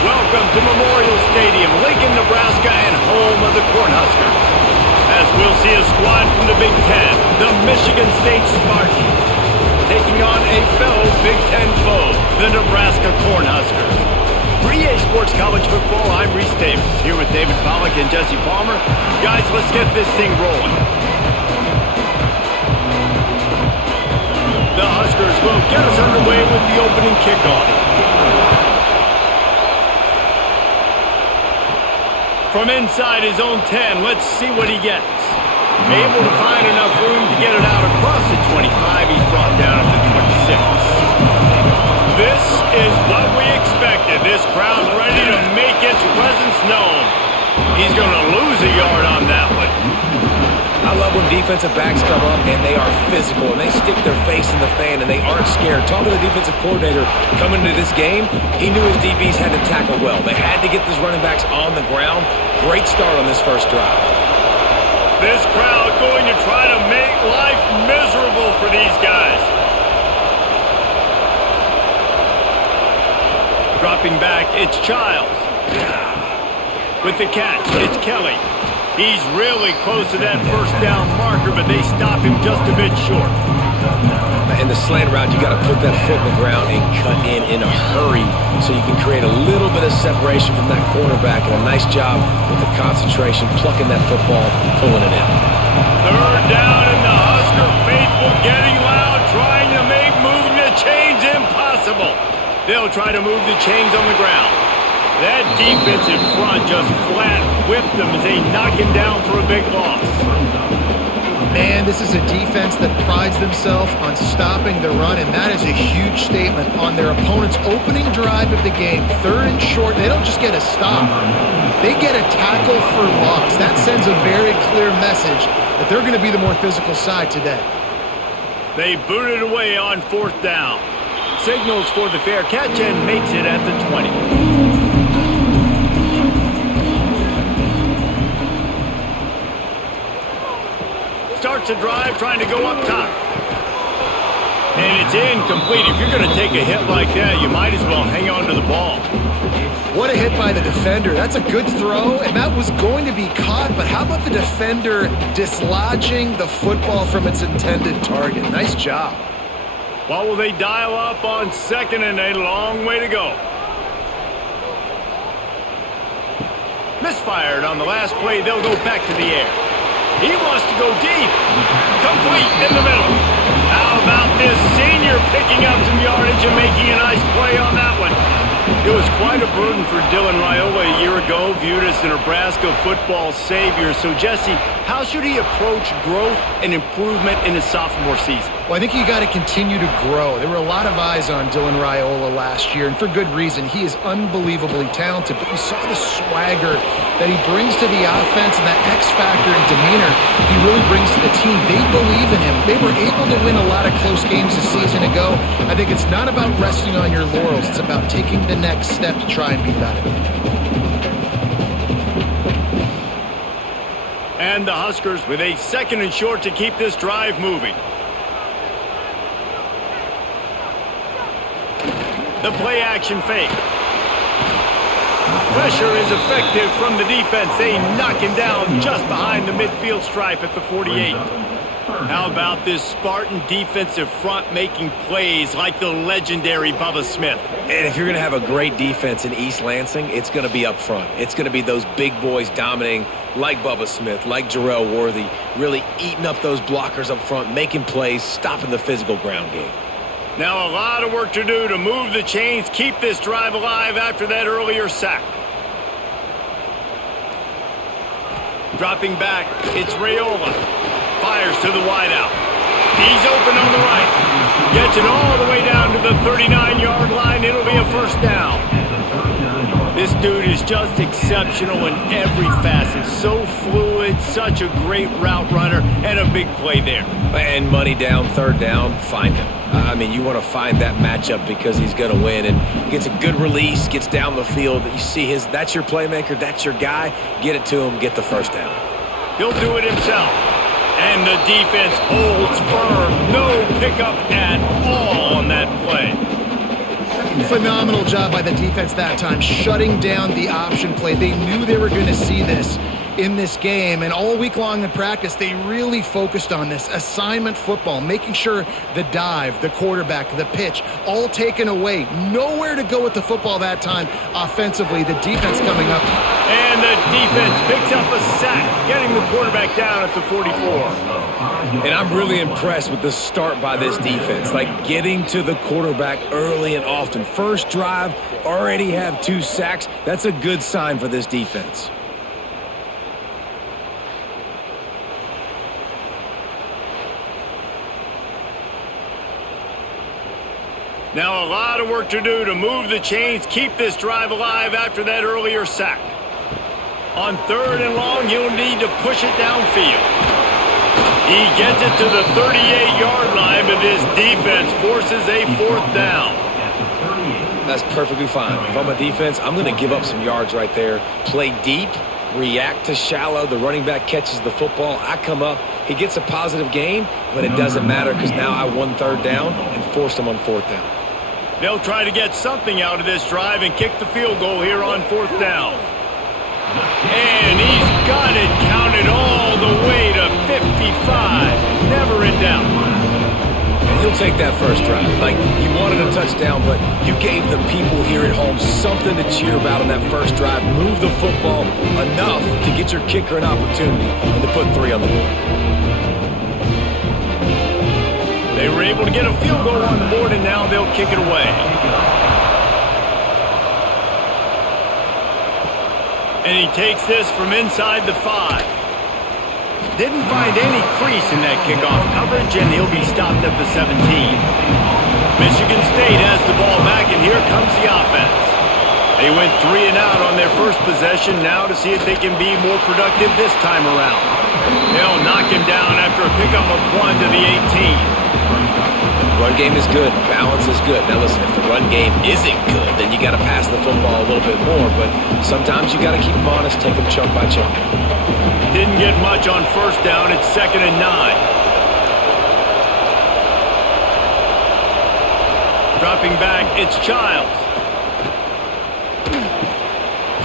Welcome to Memorial Stadium, Lincoln, Nebraska, and home of the Cornhuskers. As we'll see a squad from the Big Ten, the Michigan State Spartans, taking on a fellow Big Ten foe, the Nebraska Cornhuskers. For EA Sports College Football, I'm Reese Davis, here with David Pollack and Jesse Palmer. Guys, let's get this thing rolling. The Huskers will get us underway with the opening kickoff. From inside his own 10, let's see what he gets. Able to find enough room to get it out across the 25. He's brought down at the 26. This is what we expected. This crowd ready to make its presence known. He's going to lose a yard on that one. I love when defensive backs come up and they are physical and they stick their face in the fan and they aren't scared. Talking to the defensive coordinator coming into this game, he knew his DBs had to tackle well. They had to get these running backs on the ground. Great start on this first drive. This crowd going to try to make life miserable for these guys. Dropping back, it's Childs. With the catch, it's Kelly. He's really close to that first down marker, but they stop him just a bit short. In the slant route, you got to put that foot in the ground and cut in a hurry so you can create a little bit of separation from that quarterback, and a nice job with the concentration, plucking that football, pulling it in. Third down, and the Husker faithful getting loud, trying to make moving the chains impossible. They'll try to move the chains on the ground. That defensive front just flat whipped them as they knock him down for a big loss. Man, this is a defense that prides themselves on stopping the run, and that is a huge statement on their opponent's opening drive of the game. Third and short, they don't just get a stop. They get a tackle for loss. That sends a very clear message that they're going to be the more physical side today. They booted away on fourth down. Signals for the fair catch and makes it at the 20. Starts a drive trying to go up top. And it's incomplete. If you're going to take a hit like that, you might as well hang on to the ball. What a hit by the defender. That's a good throw, and that was going to be caught, but how about the defender dislodging the football from its intended target? Nice job. What will they dial up on second and a long way to go? Misfired on the last play. They'll go back to the air. He wants to go deep. Complete in the middle. How about this senior picking up some yardage and making a nice play on that one? It was quite a burden for Dylan Raiola a year ago, viewed as the Nebraska football savior. So, Jesse, how should he approach growth and improvement in his sophomore season? Well, I think you got to continue to grow. There were a lot of eyes on Dylan Raiola last year, and for good reason. He is unbelievably talented, but you saw the swagger that he brings to the offense and that X factor and demeanor he really brings to the team. They believe in him. They were able to win a lot of close games a season ago. I think it's not about resting on your laurels. It's about taking the next step to try and be better. And the Huskers with a second and short to keep this drive moving. The play action fake. Pressure is effective from the defense. They knock him down just behind the midfield stripe at the 48. How about this Spartan defensive front making plays like the legendary Bubba Smith? And if you're going to have a great defense in East Lansing, it's going to be up front. It's going to be those big boys dominating like Bubba Smith, like Jarrell Worthy, really eating up those blockers up front, making plays, stopping the physical ground game. Now a lot of work to do to move the chains, keep this drive alive after that earlier sack. Dropping back, it's Raiola. Fires to the wideout. He's open on the right. Gets it all the way down to the 39-yard line. It'll be a first down. This dude is just exceptional in every facet. So fluid, such a great route runner, and a big play there. And money down, third down, find him. I mean, you want to find that matchup because he's going to win. And he gets a good release, gets down the field. You see that's your playmaker, that's your guy. Get it to him, get the first down. He'll do it himself. And the defense holds firm. No pickup at all on that play. Phenomenal job by the defense that time, shutting down the option play. They knew they were going to see this in this game, and all week long in practice, they really focused on this assignment football, making sure the dive, the quarterback, the pitch, all taken away. Nowhere to go with the football that time offensively. The defense coming up. And the defense picks up a sack, getting the quarterback down at the 44. And I'm really impressed with the start by this defense, like getting to the quarterback early and often. First drive, already have 2 sacks. That's a good sign for this defense. Now a lot of work to do to move the chains, keep this drive alive after that earlier sack. On 3rd and long, he'll need to push it downfield. He gets it to the 38-yard line, but his defense forces a 4th down. That's perfectly fine. If I'm a defense, I'm going to give up some yards right there. Play deep, react to shallow. The running back catches the football. I come up. He gets a positive gain, but it doesn't matter because now I won 3rd down and forced him on 4th down. They'll try to get something out of this drive and kick the field goal here on 4th down. And he's got it counted all the way to 55. Never in doubt. And he'll take that first drive. Like, you wanted a touchdown, but you gave the people here at home something to cheer about on that first drive. Move the football enough to get your kicker an opportunity and to put 3 on the board. They were able to get a field goal on the board, and now they'll kick it away. And he takes this from inside the 5. Didn't find any crease in that kickoff coverage, and he'll be stopped at the 17. Michigan State has the ball back, and here comes the offense. They went 3 and out on their first possession, now to see if they can be more productive this time around. They'll knock him down after a pickup of 1 to the 18. Run game is good. Balance is good. Now listen, if the run game isn't good, then you got to pass the football a little bit more. But sometimes you got to keep them honest, take them chunk by chunk. Didn't get much on 1st down. It's 2nd and 9. Dropping back, it's Childs.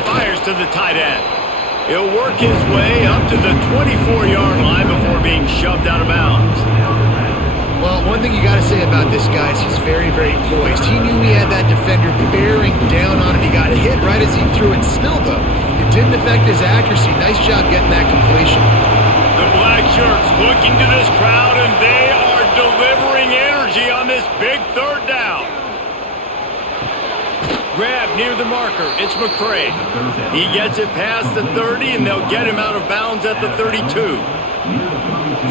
Fires to the tight end. He'll work his way up to the 24-yard line before being shoved out of bounds. Well, one thing you got to say about this guy is he's very, very poised. He knew he had that defender bearing down on him. He got hit right as he threw it. Still, though, it didn't affect his accuracy. Nice job getting that completion. The black shirts looking to this crowd, and they are delivering energy on this big 3rd down. Grab near the marker. It's McCray. He gets it past the 30, and they'll get him out of bounds at the 32.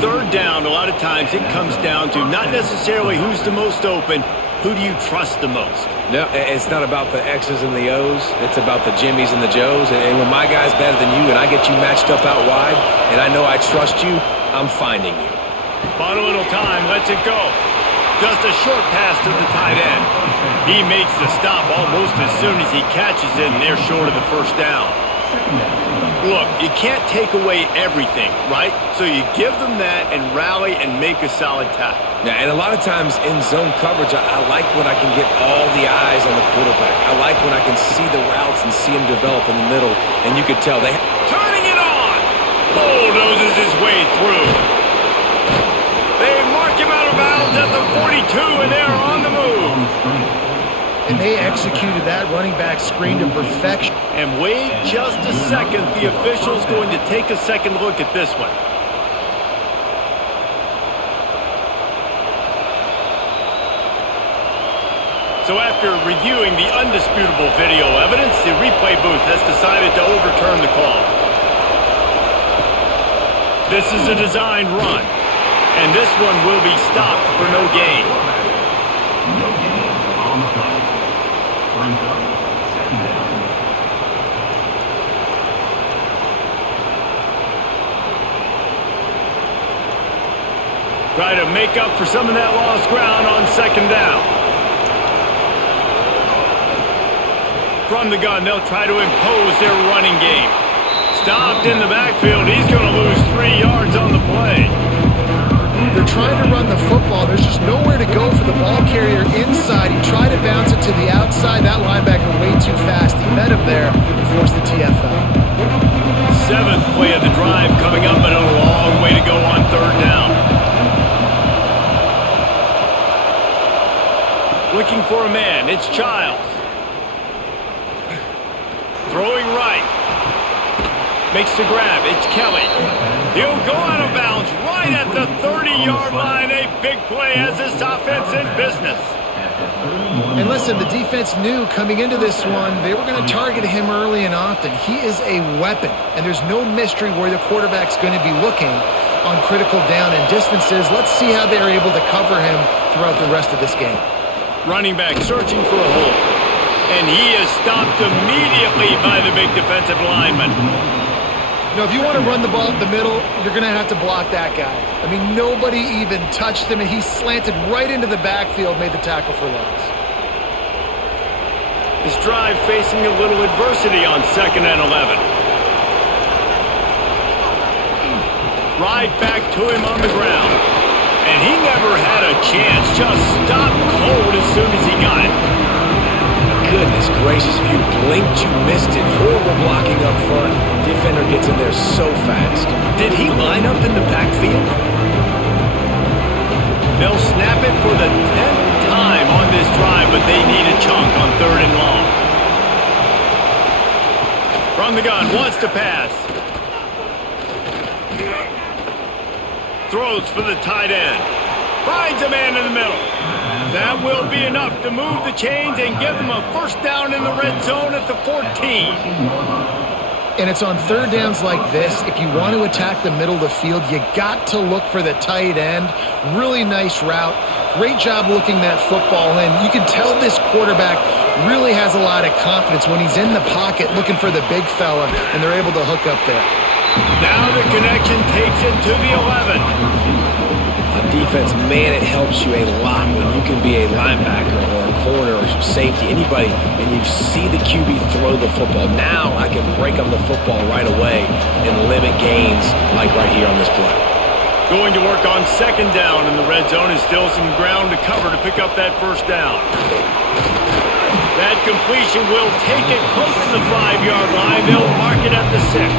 3rd down, a lot of times it comes down to not necessarily who's the most open, who do you trust the most? No, it's not about the X's and the O's. It's about the Jimmies and the Joes. And when my guy's better than you and I get you matched up out wide and I know I trust you, I'm finding you. Bought a little time, lets it go. Just a short pass to the tight end. He makes the stop almost as soon as he catches it, and they're short of the 1st down. Look, you can't take away everything, right? So you give them that and rally and make a solid tackle. Yeah, and a lot of times in zone coverage, I like when I can get all the eyes on the quarterback. I like when I can see the routes and see him develop in the middle, and you could tell they... Turning it on! Bulldozes his way through. They mark him out of bounds at the 42, and they're on the move. And they executed that running back screen to perfection. And wait just a second. The official's going to take a second look at this one. So after reviewing the undisputable video evidence, the replay booth has decided to overturn the call. This is a designed run, and this one will be stopped for no gain. Try to make up for some of that lost ground on 2nd down. From the gun, they'll try to impose their running game. Stopped in the backfield. He's going to lose 3 yards on the play. They're trying to run the football. There's just nowhere to go for the ball carrier inside. He tried to bounce it to the outside. That linebacker way too fast. He met him there and forced the TFL. 7th play of the drive coming up, and a long way to go on 3rd down. Looking for a man, it's Childs. Throwing right. Makes the grab, it's Kelly. He'll go out of bounds right at the 30-yard line. A big play as this offense in business. And listen, the defense knew coming into this one, they were going to target him early and often. He is a weapon, and there's no mystery where the quarterback's going to be looking on critical down and distances. Let's see how they're able to cover him throughout the rest of this game. Running back searching for a hole, and he is stopped immediately by the big defensive lineman. Now, if you want to run the ball up the middle, you're going to have to block that guy. I mean, nobody even touched him, and he slanted right into the backfield, made the tackle for loss. This drive facing a little adversity on 2nd and 11. Right back to him on the ground. And he never had a chance, just stopped cold as soon as he got it. Goodness gracious, if you blinked, you missed it. Horrible blocking up front. Defender gets in there so fast. Did he line up in the backfield? They'll snap it for the 10th time on this drive, but they need a chunk on 3rd and long. From the gun, wants to pass. Throws for the tight end. Finds a man in the middle. That will be enough to move the chains and give them a 1st down in the red zone at the 14. And it's on 3rd downs like this. If you want to attack the middle of the field, you got to look for the tight end. Really nice route. Great job looking that football in. You can tell this quarterback really has a lot of confidence when he's in the pocket looking for the big fella, and they're able to hook up there. Now the connection takes it to the 11. On defense, man, it helps you a lot when you can be a linebacker or a corner or safety, anybody, and you see the QB throw the football. Now I can break on the football right away and limit gains like right here on this play. Going to work on 2nd down in the red zone is still some ground to cover to pick up that 1st down. That completion will take it close to the 5-yard line. They'll mark it at the 6.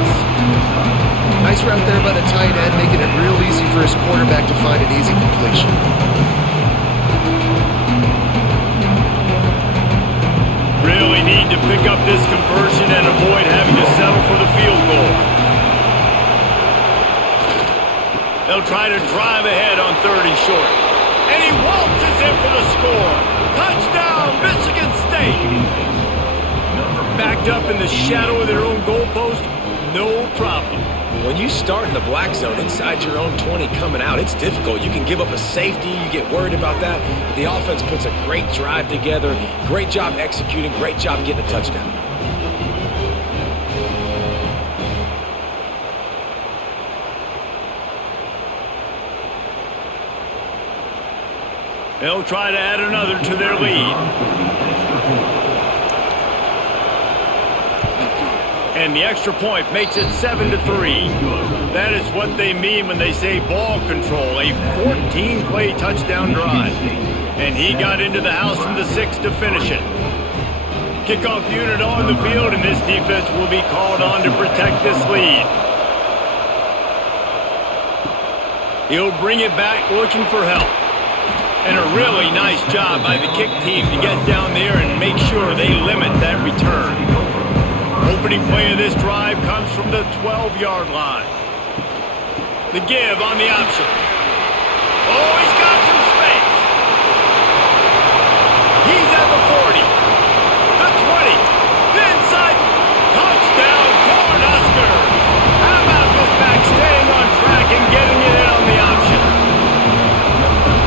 Nice route there by the tight end, making it real easy for his quarterback to find an easy completion. Really need to pick up this conversion and avoid having to settle for the field goal. They'll try to drive ahead on 3rd and short. And he waltzes in for the score. Touchdown, Michigan State. Backed up in the shadow of their own goalpost, no problem. When you start in the black zone inside your own 20 coming out, it's difficult. You can give up a safety. You get worried about that. But the offense puts a great drive together. Great job executing. Great job getting a touchdown. They'll try to add another to their lead. And the extra point makes it 7-3. That is what they mean when they say ball control. A 14-play touchdown drive. And he got into the house from the 6 to finish it. Kickoff unit on the field, and this defense will be called on to protect this lead. He'll bring it back looking for help. And a really nice job by the kick team to get down there and make sure they limit that return. Opening play of this drive comes from the 12-yard line. The give on the option. Oh, he's got some space. He's at the 40, the 20, the inside. Touchdown, Huskers. How about this back staying on track and getting it in on the option?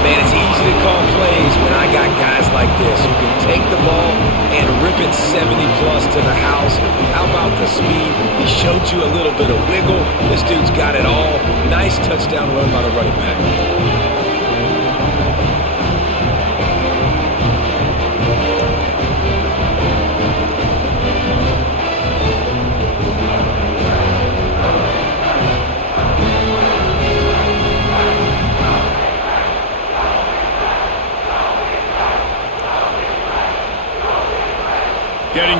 Man, it's easy to call plays when I got guys like this who can take the ball and rip it 70-plus to the house. How about the speed? He showed you a little bit of wiggle. This dude's got it all. Nice touchdown run by the running back.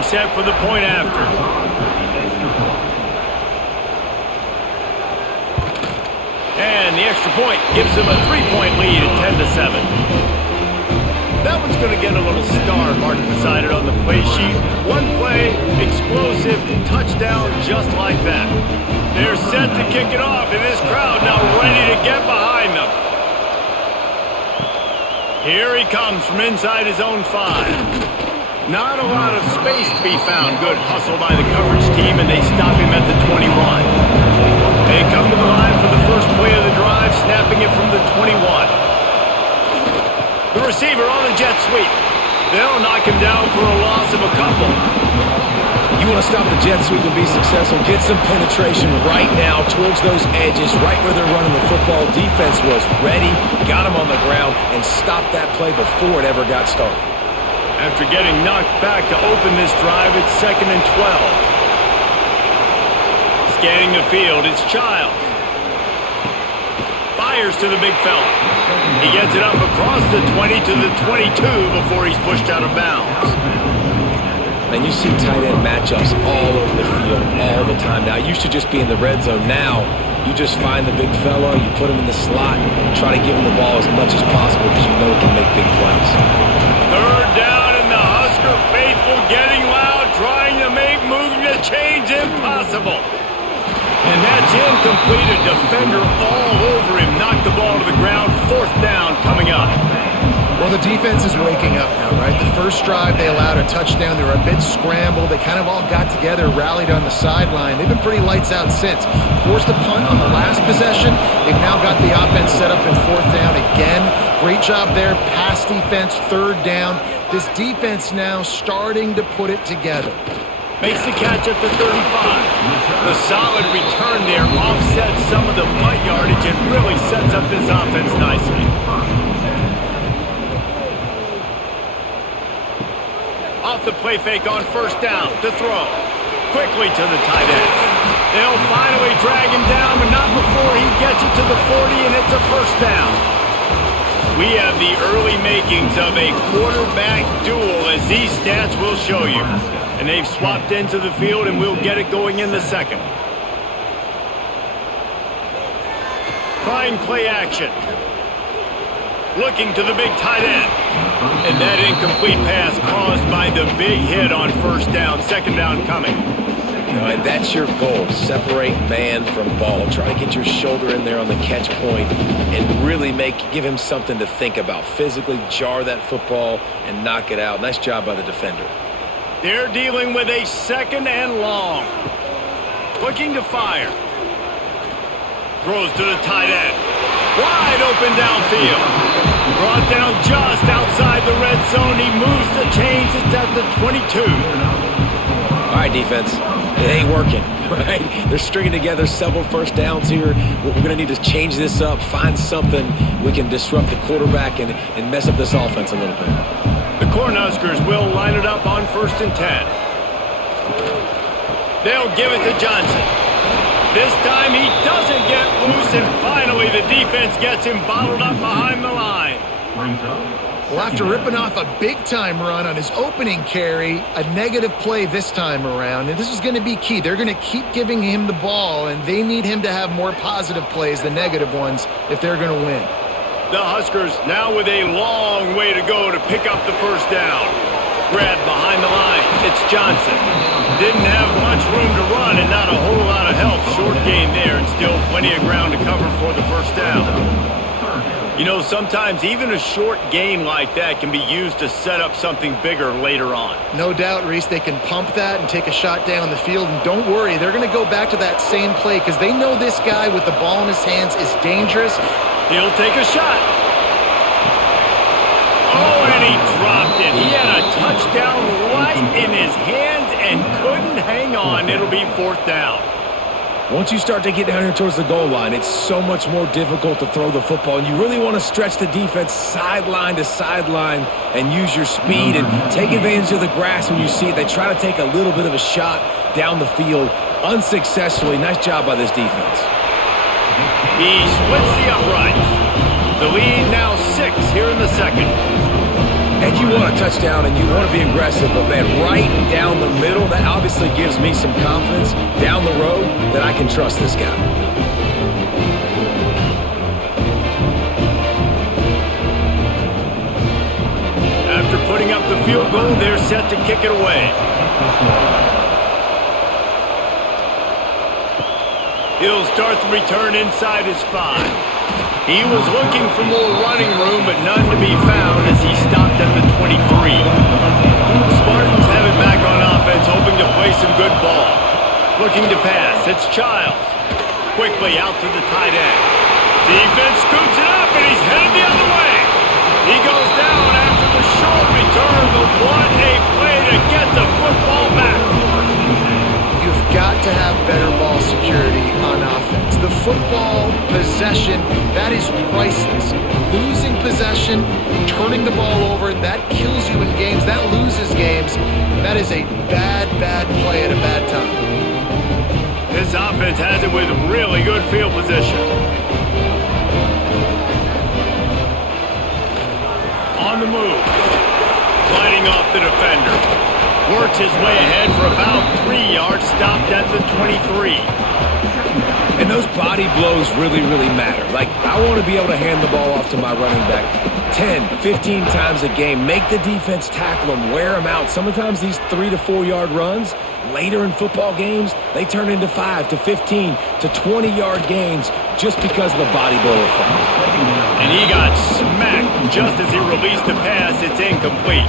set for the point after. And the extra point gives them a 3-point lead at 10-7. That one's going to get a little star marked beside it on the play sheet. One play, explosive, touchdown, just like that. They're set to kick it off, and this crowd now ready to get behind them. Here he comes from inside his own 5. Not a lot of space to be found. Good hustle by the coverage team, and they stop him at the 21. They come to the line for the first play of the drive, snapping it from the 21. The receiver on the jet sweep. They'll knock him down for a loss of a couple. You want to stop the jet sweep and be successful, get some penetration right now towards those edges, right where they're running the football. Defense was ready, got him on the ground, and stopped that play before it ever got started. After getting knocked back to open this drive, it's 2nd and 12. Scanning the field, it's Childs. Fires to the big fella. He gets it up across the 20 to the 22 before he's pushed out of bounds. And you see tight end matchups all over the field all the time now. It used to just be in the red zone. Now you just find the big fella, you put him in the slot, try to give him the ball as much as possible because you know he can make big plays. 3rd down, and the Husker faithful getting loud, trying to make moving the chains impossible. And that's incomplete. A defender all over him. Knocked the ball to the ground. 4th down coming up. Well, the defense is waking up now, right? The first drive, they allowed a touchdown. They were a bit scrambled. They kind of all got together, rallied on the sideline. They've been pretty lights out since. Forced a punt on the last possession. They've now got the offense set up in 4th down again. Great job there. Pass defense, 3rd down. This defense now starting to put it together. Makes the catch at the 35. The solid return there offsets some of the punt yardage and really sets up this offense nicely. Off the play fake on 1st down to throw. Quickly to the tight end. They'll finally drag him down, but not before he gets it to the 40, and it's a 1st down. We have the early makings of a quarterback duel, as these stats will show you. And they've swapped into the field, and we'll get it going in the 2nd. Trying play action. Looking to the big tight end. And that incomplete pass caused by the big hit on 1st down. 2nd down coming. And that's your goal. Separate man from ball. Try to get your shoulder in there on the catch point and really give him something to think about. Physically jar that football and knock it out. Nice job by the defender. They're dealing with a 2nd and long. Looking to fire. Throws to the tight end. Wide open downfield. Brought down just outside the red zone. He moves the chains. It's at the 22. All right, defense. It ain't working, right? They're stringing together several 1st downs here. We're going to need to change this up, find something we can disrupt the quarterback and mess up this offense a little bit. The Cornhuskers will line it up on 1st and 10. They'll give it to Johnson. This time he doesn't get loose, and finally the defense gets him bottled up behind the line. Well, after ripping off a big-time run on his opening carry, a negative play this time around, and this is going to be key. They're going to keep giving him the ball, and they need him to have more positive plays than negative ones if they're going to win. The Huskers now with a long way to go to pick up the 1st down. Grabbed behind the line. It's Johnson. Didn't have much room to run and not a whole lot of help. Short gain there and still plenty of ground to cover for the 1st down. You know, sometimes even a short gain like that can be used to set up something bigger later on. No doubt, Reese, they can pump that and take a shot down the field. And don't worry, they're going to go back to that same play because they know this guy with the ball in his hands is dangerous. He'll take a shot. Oh, and he dropped it. He had a touchdown right in his hands and couldn't hang on. It'll be 4th down. Once you start to get down here towards the goal line, it's so much more difficult to throw the football, and you really want to stretch the defense sideline to sideline and use your speed and take advantage of the grass when you see it. They try to take a little bit of a shot down the field unsuccessfully. Nice job by this defense. He splits the uprights. The lead now 6 here in the 2nd. And you want a touchdown and you want to be aggressive, but man, right down the middle, that obviously gives me some confidence down the road that I can trust this guy. After putting up the field goal, they're set to kick it away. He'll start the return inside his 5. He was looking for more running room, but none to be found as he stopped at the 23. The Spartans have it back on offense, hoping to play some good ball. Looking to pass, it's Childs. Quickly out to the tight end. Defense scoops it up, and he's headed the other way. He goes down after the short return, but what a play to get the football back. You've got to have better ball security on offense. The football possession, that is priceless. Losing possession, turning the ball over, that kills you in games. That loses games. That is a bad, bad play at a bad time. This offense has it with really good field position. On the move. Gliding off the defender. Works his way ahead for about 3 yards, stopped at the 23. And those body blows really, really matter. Like, I want to be able to hand the ball off to my running back 10, 15 times a game. Make the defense tackle him, wear him out. Sometimes these 3 to 4 yard runs, later in football games, they turn into 5 to 15 to 20 yard gains just because of the body blow effect. And he got smacked just as he released the pass. It's incomplete.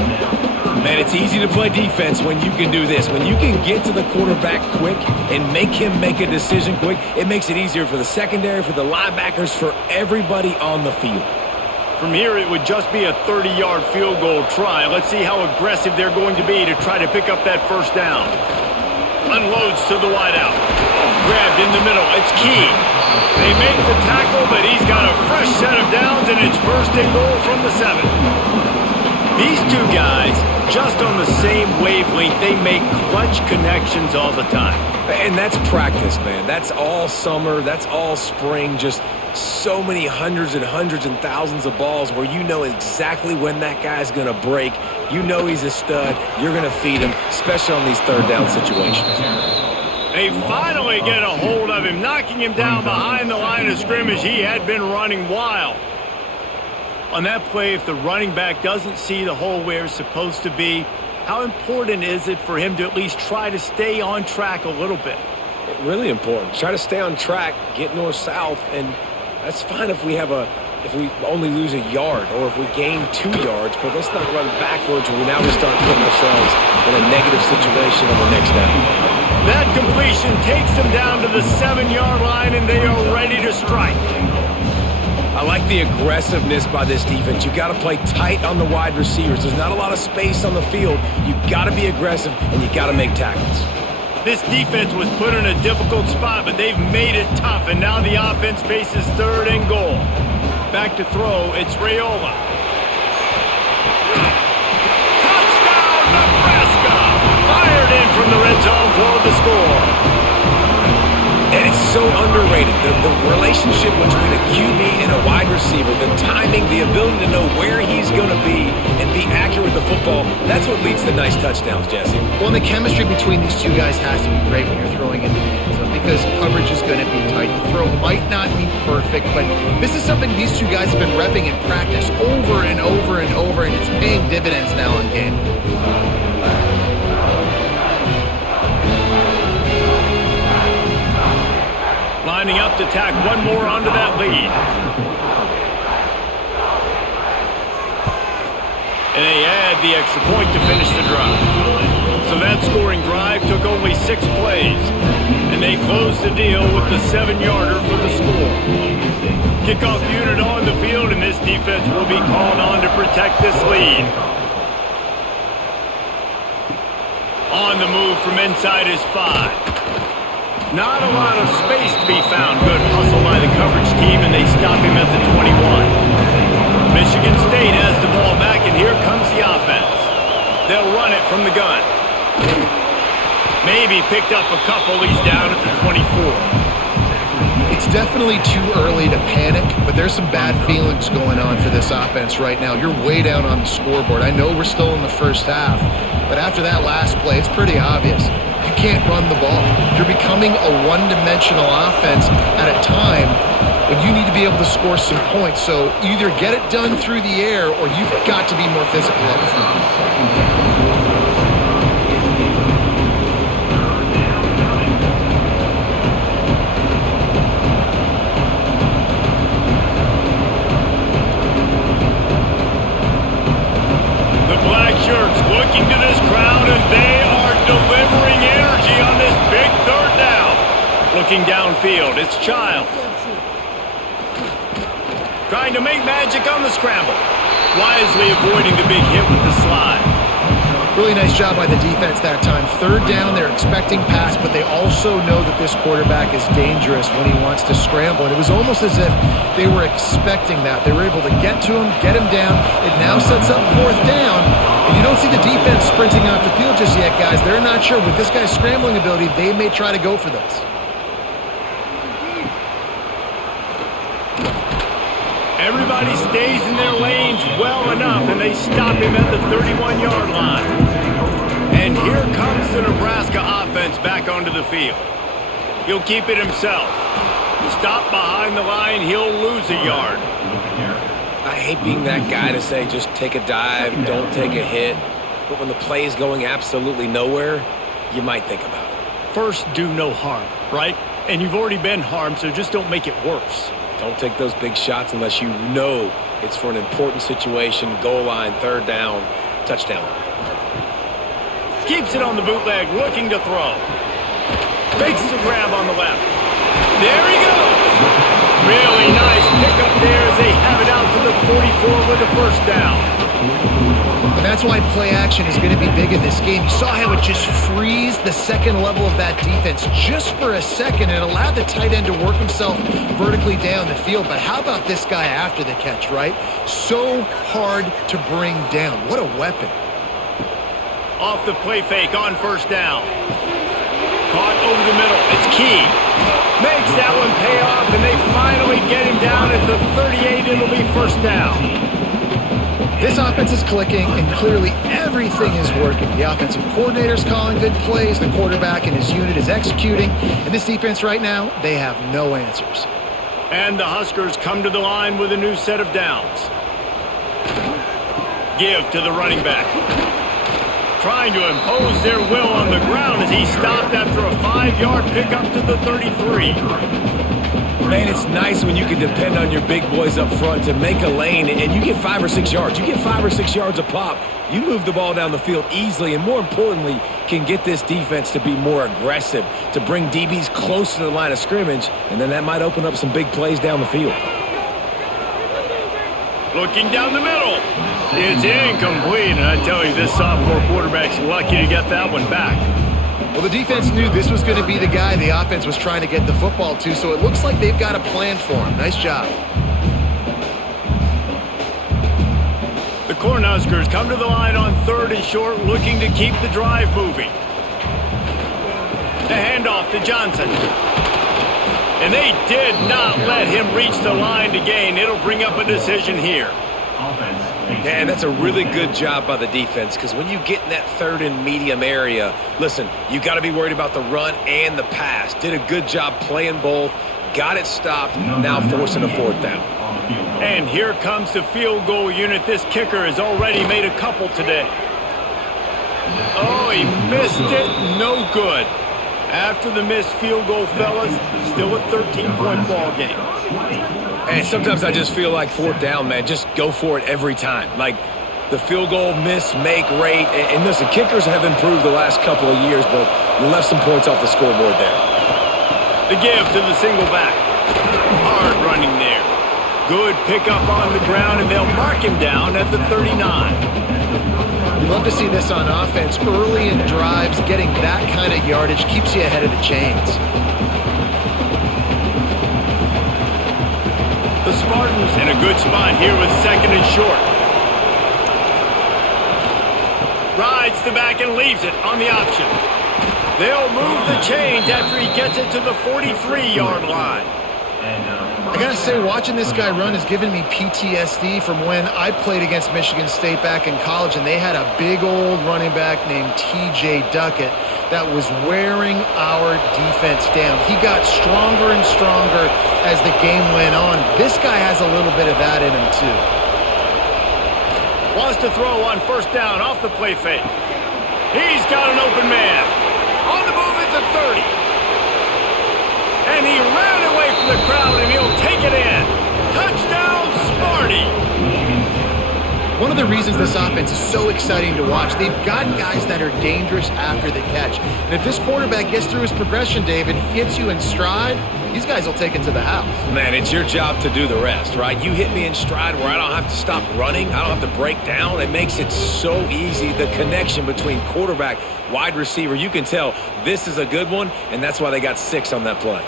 Man, it's easy to play defense when you can do this. When you can get to the quarterback quick and make him make a decision quick, it makes it easier for the secondary, for the linebackers, for everybody on the field. From here, it would just be a 30-yard field goal try. Let's see how aggressive they're going to be to try to pick up that first down. Unloads to the wideout. Grabbed in the middle. It's Key. They make the tackle, but he's got a fresh set of downs, and it's first and goal from the 7. These two guys, just on the same wavelength, they make clutch connections all the time. And that's practice, man. That's all summer. That's all spring. Just so many hundreds and thousands of balls where you know exactly when that guy's going to break. You know he's a stud. You're going to feed him, especially on these third down situations. They finally get a hold of him, knocking him down behind the line of scrimmage. He had been running wild. On that play, if the running back doesn't see the hole where it's supposed to be, how important is it for him to at least try to stay on track a little bit? Really important. Try to stay on track, get north-south, and that's fine if we only lose a yard or if we gain 2 yards, but let's not run backwards when we start putting ourselves in a negative situation on the next down. That completion takes them down to the 7-yard line, and they are ready to strike. I like the aggressiveness by this defense. You've got to play tight on the wide receivers. There's not a lot of space on the field. You've got to be aggressive, and you've got to make tackles. This defense was put in a difficult spot, but they've made it tough, and now the offense faces 3rd and goal. Back to throw, it's Raiola. Touchdown, Nebraska! Fired in from the red zone for the score. And it's so underrated. The relationship between a QB and a wide receiver, the timing, the ability to know where he's going to be and be accurate with the football, that's what leads to nice touchdowns, Jesse. Well, and the chemistry between these two guys has to be great when you're throwing into the end zone because coverage is going to be tight. The throw might not be perfect, but this is something these two guys have been repping in practice over and over and over, and it's paying dividends now in game. Lining up to tack one more onto that lead. And they add the extra point to finish the drive. So that scoring drive took only 6 plays. And they closed the deal with the 7-yarder for the score. Kickoff unit on the field, and this defense will be called on to protect this lead. On the move from inside his 5. Not a lot of space to be found. Good hustle by the coverage team, and they stop him at the 21. Michigan State has the ball back, and here comes the offense. They'll run it from the gun. Maybe picked up a couple. He's down at the 24. It's definitely too early to panic, but there's some bad feelings going on for this offense right now. You're way down on the scoreboard. I know we're still in the first half, but after that last play, it's pretty obvious. You can't run the ball. You're becoming a one-dimensional offense at a time when you need to be able to score some points. So either get it done through the air or you've got to be more physical up front. Looking to this crowd, and they are delivering energy on this big third down. Looking downfield, it's Child. Trying to make magic on the scramble. Wisely avoiding the big hit with the slide. Really nice job by the defense that time. Third down, they're expecting pass, but they also know that this quarterback is dangerous when he wants to scramble. And it was almost as if they were expecting that. They were able to get to him, get him down. It now sets up fourth down. And you don't see the defense sprinting off the field just yet, guys. They're not sure. With this guy's scrambling ability, they may try to go for this. Everybody stays in their lanes well enough, and they stop him at the 31-yard line. And here comes the Nebraska offense back onto the field. He'll keep it himself. Stop behind the line, he'll lose a yard. I hate being that guy to say just take a dive, don't take a hit. But when the play is going absolutely nowhere, you might think about it. First, do no harm, right? And you've already been harmed, so just don't make it worse. Don't take those big shots unless you know it's for an important situation, goal line, third down, touchdown. Keeps it on the bootleg, looking to throw. Makes the grab on the left. There he goes. Really nice pickup there as they have it out to the 44 with a first down. And that's why play action is going to be big in this game. You saw how it just frees the second level of that defense just for a second. It allowed the tight end to work himself vertically down the field. But how about this guy after the catch, right? So hard to bring down. What a weapon. Off the play fake on first down. Caught over the middle. It's Key. Makes that one pay off, and they finally get him down at the 38. It'll be first down. This offense is clicking, and clearly everything is working. The offensive coordinator's calling good plays. The quarterback and his unit is executing. And this defense right now, they have no answers. And the Huskers come to the line with a new set of downs. Give to the running back. Trying to impose their will on the ground as he stopped after a 5-yard pickup to the 33. Man, it's nice when you can depend on your big boys up front to make a lane and you get 5 or 6 yards. You get 5 or 6 yards a pop. You move the ball down the field easily and, more importantly, can get this defense to be more aggressive, to bring DBs close to the line of scrimmage, and then that might open up some big plays down the field. Looking down the middle. It's incomplete, and I tell you, this sophomore quarterback's lucky to get that one back. Well, the defense knew this was going to be the guy the offense was trying to get the football to, so it looks like they've got a plan for him. Nice job. The Cornhuskers come to the line on 3rd and short, looking to keep the drive moving. The handoff to Johnson. And they did not let him reach the line to gain. It'll bring up a decision here. Yeah, and that's a really good job by the defense, because when you get in that 3rd and medium area, listen, you got to be worried about the run and the pass. Did a good job playing both, got it stopped, now forcing a 4th down. And here comes the field goal unit. This kicker has already made a couple today. Oh, he missed it. No good. After the missed field goal, fellas, still a 13-point ball game. And sometimes I just feel like 4th down, man, just go for it every time. Like the field goal miss-make rate. And listen, kickers have improved the last couple of years, but we left some points off the scoreboard there. The give to the single back. Hard running there. Good pickup on the ground, and they'll mark him down at the 39. You love to see this on offense. Early in drives, getting that kind of yardage keeps you ahead of the chains. The Spartans in a good spot here with 2nd and short. Rides the back and leaves it on the option. They'll move the chains after he gets it to the 43-yard line. I gotta say, watching this guy run has given me PTSD from when I played against Michigan State back in college, and they had a big old running back named T.J. Duckett that was wearing our defense down. He got stronger and stronger as the game went on. This guy has a little bit of that in him, too. Wants to throw on first down off the play fake. He's got an open man. On the move at the 30. And he ran away from the crowd, and he'll take it in. Touchdown, Sparty! One of the reasons this offense is so exciting to watch, they've got guys that are dangerous after the catch. And if this quarterback gets through his progression, David, hits you in stride, these guys will take it to the house. Man, it's your job to do the rest, right? You hit me in stride where I don't have to stop running. I don't have to break down. It makes it so easy. The connection between quarterback, wide receiver, you can tell this is a good one, and that's why they got 6 on that play.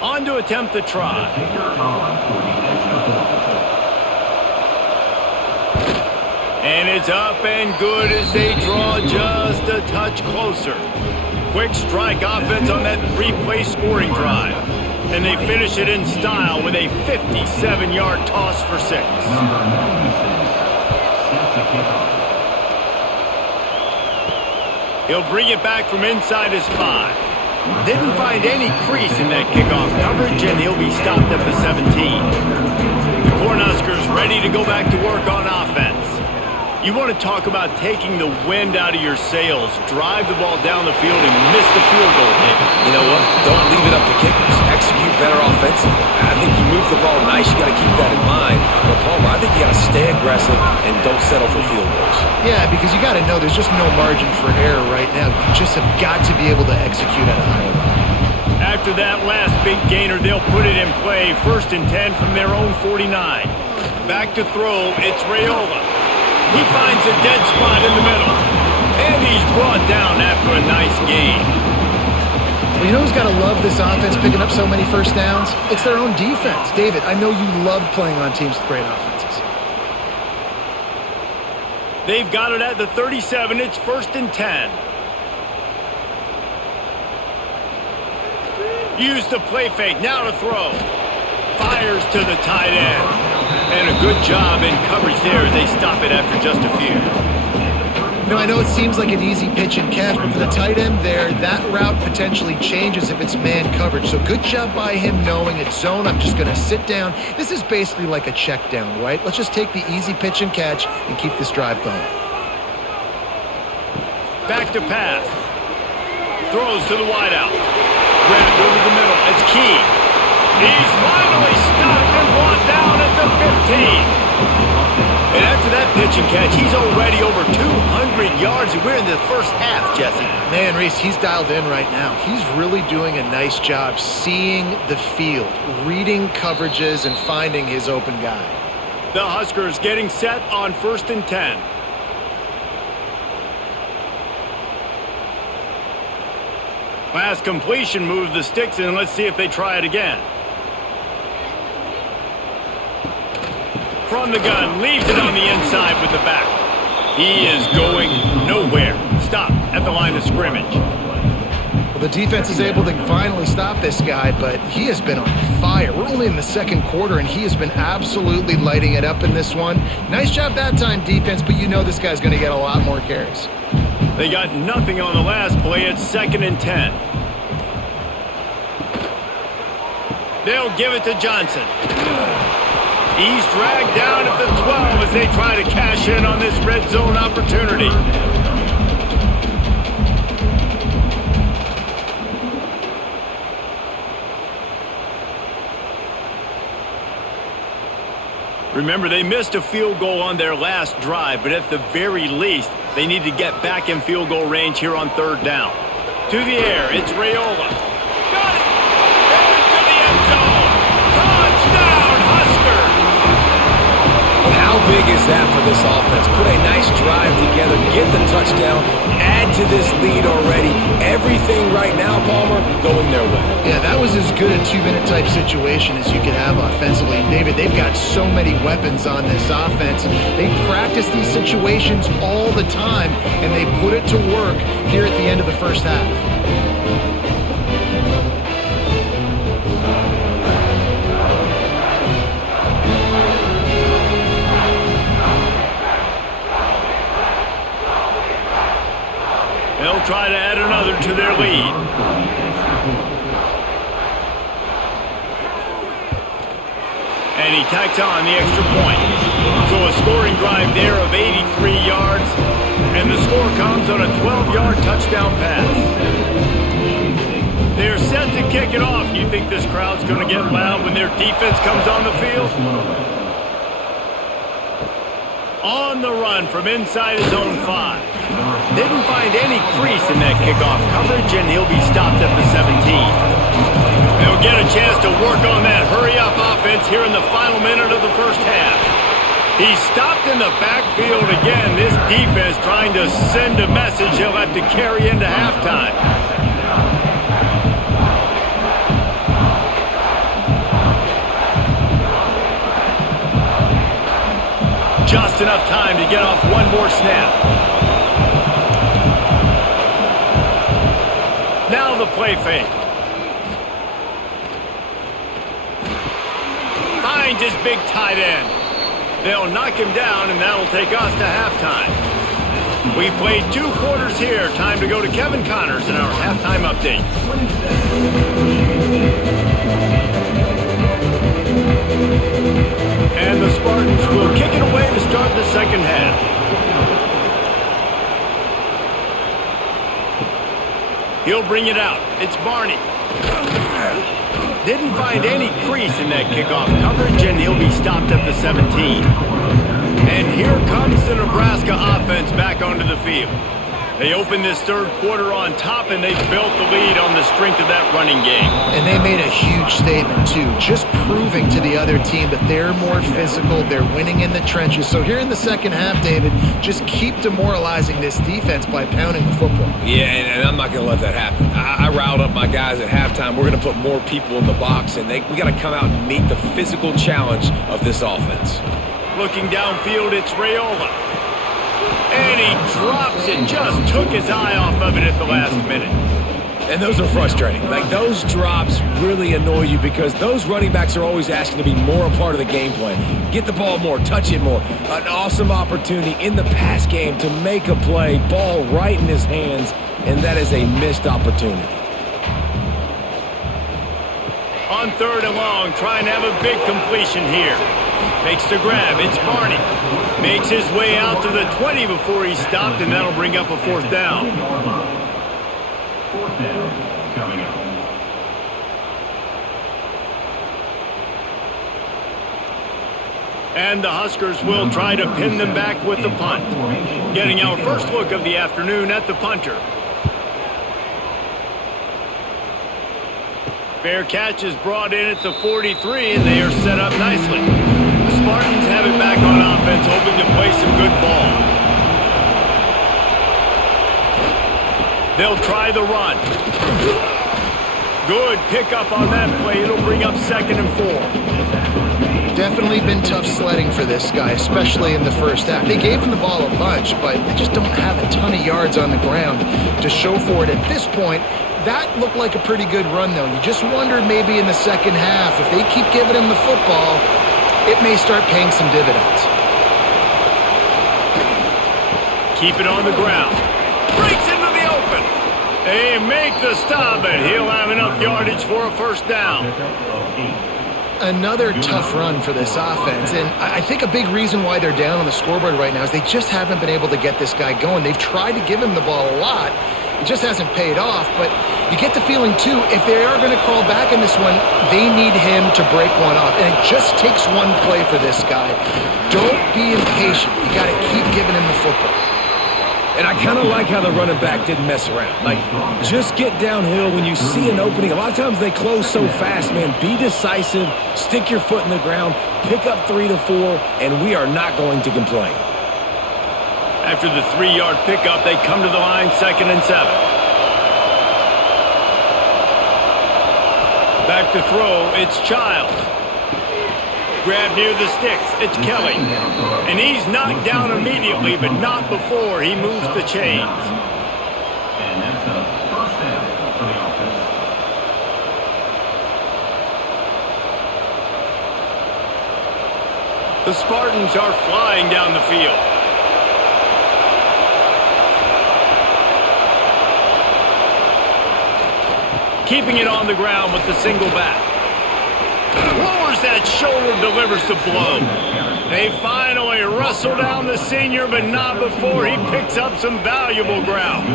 On to attempt the try. And it's up and good as they draw just a touch closer. Quick strike offense on that 3-play scoring drive. And they finish it in style with a 57-yard toss for 6. He'll bring it back from inside his 5. Didn't find any crease in that kickoff coverage, and he'll be stopped at the 17. The Cornhuskers ready to go back to work on offense. You want to talk about taking the wind out of your sails. Drive the ball down the field and miss the field goal, David. You know what? Don't leave it up to kickers. Execute better offensively. I think you move the ball nice. You got to keep that in mind. But Palmer, I think you got to stay aggressive and don't settle for field goals. Yeah, because you got to know there's just no margin for error right now. You just have got to be able to execute at a higher level. After that last big gainer, they'll put it in play. 1st and 10 from their own 49. Back to throw, it's Raiola. He finds a dead spot in the middle. And he's brought down after a nice gain. Well, you know who's got to love this offense picking up so many first downs? It's their own defense. David, I know you love playing on teams with great offenses. They've got it at the 37. It's 1st and 10. Use the play fake. Now to throw. Fires to the tight end. And a good job in coverage there as they stop it after just a few. You know, I know it seems like an easy pitch and catch, but for the tight end there, that route potentially changes if it's man coverage. So good job by him knowing it's zone. I'm just going to sit down. This is basically like a check down, right? Let's just take the easy pitch and catch and keep this drive going. Back to pass. Throws to the wideout. Grabbed over the middle. It's Key. He's finally stopped and brought down at the 15. And after that pitch and catch, he's already over 200 yards. And we're in the first half, Jesse. Man, Reese, he's dialed in right now. He's really doing a nice job seeing the field, reading coverages, and finding his open guy. The Huskers getting set on 1st and 10. Last completion moved the sticks in. Let's see if they try it again. From the gun, leaves it on the inside with the back. He is going nowhere. Stop at the line of scrimmage. Well, the defense is able to finally stop this guy, but he has been on fire. We're only in the 2nd quarter, and he has been absolutely lighting it up in this one. Nice job that time, defense, but you know this guy's going to get a lot more carries. They got nothing on the last play. It's 2nd and 10. They'll give it to Johnson. He's dragged down at the 12 as they try to cash in on this red zone opportunity. Remember, they missed a field goal on their last drive, but at the very least, they need to get back in field goal range here on 3rd down. To the air, it's Raiola. Got it! Headed to the end zone! Touchdown, Huskers! How big is that for this offense? Put a nice drive together, get the touchdown, add to this lead already. Everything right now, Palmer, going their way. Yeah, that was as good a two-minute type situation as you could have offensively. And David, they've got so many weapons on this offense. They practice these situations all the time, and they put it to work here at the end of the first half. They'll try to add another to their lead. And he tacks on the extra point. So a scoring drive there of 83 yards. And the score comes on a 12-yard touchdown pass. They're set to kick it off. You think this crowd's going to get loud when their defense comes on the field? On the run from inside his own 5. Didn't find any crease in that kickoff coverage, and he'll be stopped at the 17. They'll get a chance to work on that hurry-up offense here in the final minute of the first half. He's stopped in the backfield again. This defense trying to send a message he'll have to carry into halftime. Just enough time to get off one more snap. Now the play fake. Finds his big tight end. They'll knock him down, and that'll take us to halftime. We've played 2 quarters here. Time to go to Kevin Connors in our halftime update. And the Spartans will kick it away to start the second half. He'll bring it out. It's Barney. Didn't find any crease in that kickoff coverage, and he'll be stopped at the 17. And here comes the Nebraska offense back onto the field. They opened this third quarter on top, and they built the lead on the strength of that running game. And they made a huge statement, too, just proving to the other team that they're more physical, they're winning in the trenches. So here in the second half, David, just keep demoralizing this defense by pounding the football. Yeah, and I'm not going to let that happen. I riled up my guys at halftime. We're going to put more people in the box, and we got to come out and meet the physical challenge of this offense. Looking downfield, it's Raiola. And he drops it, just took his eye off of it at the last minute. And those are frustrating. Like, those drops really annoy you because those running backs are always asking to be more a part of the game plan. Get the ball more, touch it more. An awesome opportunity in the pass game to make a play, ball right in his hands, and that is a missed opportunity. On 3rd and long, trying to have a big completion here. Makes the grab, it's Barney. Makes his way out to the 20 before he's stopped, and that'll bring up a 4th down. 4th down coming up. And the Huskers will try to pin them back with the punt. Getting our first look of the afternoon at the punter. Fair catch is brought in at the 43, and they are set up nicely. The Spartans have it back on offense, hoping to play some good ball. They'll try the run. Good pickup on that play. It'll bring up 2nd and 4. Definitely been tough sledding for this guy, especially in the first half. They gave him the ball a bunch, but they just don't have a ton of yards on the ground to show for it at this point. That looked like a pretty good run, though. You just wondered maybe in the second half, if they keep giving him the football, it may start paying some dividends. Keep it on the ground. Breaks into the open. They make the stop, and he'll have enough yardage for a 1st down. Another tough run for this offense, and I think a big reason why they're down on the scoreboard right now is they just haven't been able to get this guy going. They've tried to give him the ball a lot. It just hasn't paid off, but you get the feeling, too, if they are going to crawl back in this one, they need him to break one off, and it just takes one play for this guy. Don't be impatient. You got to keep giving him the football. And I kind of like how the running back didn't mess around. Like, just get downhill when you see an opening. A lot of times they close so fast, man. Be decisive, stick your foot in the ground, pick up 3 to 4, and we are not going to complain. After the 3-yard pickup, they come to the line, 2nd and 7. Back to throw, it's Childs. Grab near the sticks, it's Kelly. And he's knocked down immediately, but not before he moves the chains. And that's a first down for the offense. The Spartans are flying down the field. Keeping it on the ground with the single back. Lowers that shoulder, delivers the blow. They finally wrestle down the senior, but not before he picks up some valuable ground.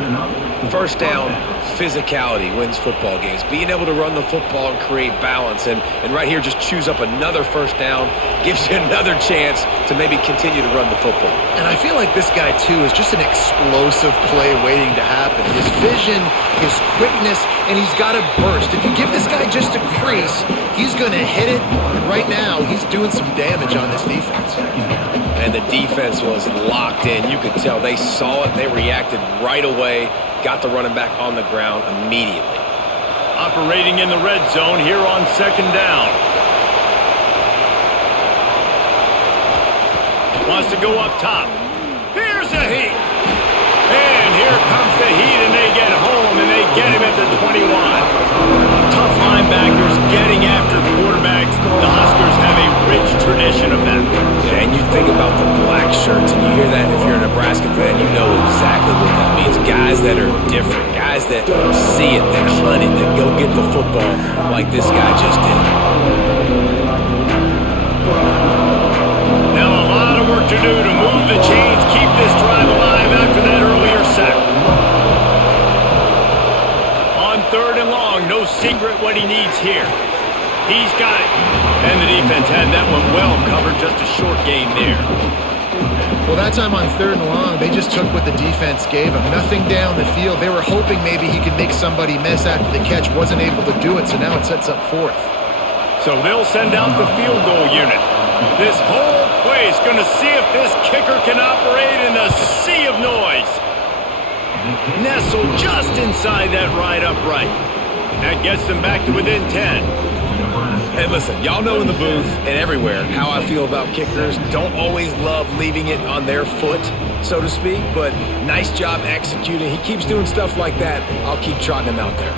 First down, physicality wins football games. Being able to run the football and create balance. And right here, just choose up another first down, gives you another chance to maybe continue to run the football. And I feel like this guy, too, is just an explosive play waiting to happen. His vision, his quickness, and he's got a burst. If you give this guy just a crease, he's going to hit it. And right now, he's doing some damage on this defense. And the defense was locked in. You could tell they saw it. They reacted right away. Got the running back on the ground immediately. Operating in the red zone here on 2nd down. Wants to go up top. Here's the heat. And here comes the heat, and they get home, and they get him at the 21. Tough linebackers getting after quarterbacks. The Huskers have a rich tradition of that. Yeah, and you think about the black shirts, and you hear that if you're a Nebraska fan, you know exactly what that means. Guys that are different, guys that see it, that hunt it, that go get the football like this guy just did. Now a lot of work to do to move the chains, keep this drive alive after that earlier sack. On 3rd and long, no secret what he needs here. He's got it. And the defense had that one well covered, just a short gain there. Well, that time on 3rd and long, they just took what the defense gave him. Nothing down the field. They were hoping maybe he could make somebody miss after the catch. Wasn't able to do it, so now it sets up 4th. So they'll send out the field goal unit. This whole place going to see if this kicker can operate in the sea of noise. Nestled just inside that right upright. That gets them back to within 10. And listen, y'all know in the booth and everywhere how I feel about kickers. Don't always love leaving it on their foot, so to speak, but nice job executing. He keeps doing stuff like that. I'll keep trotting him out there.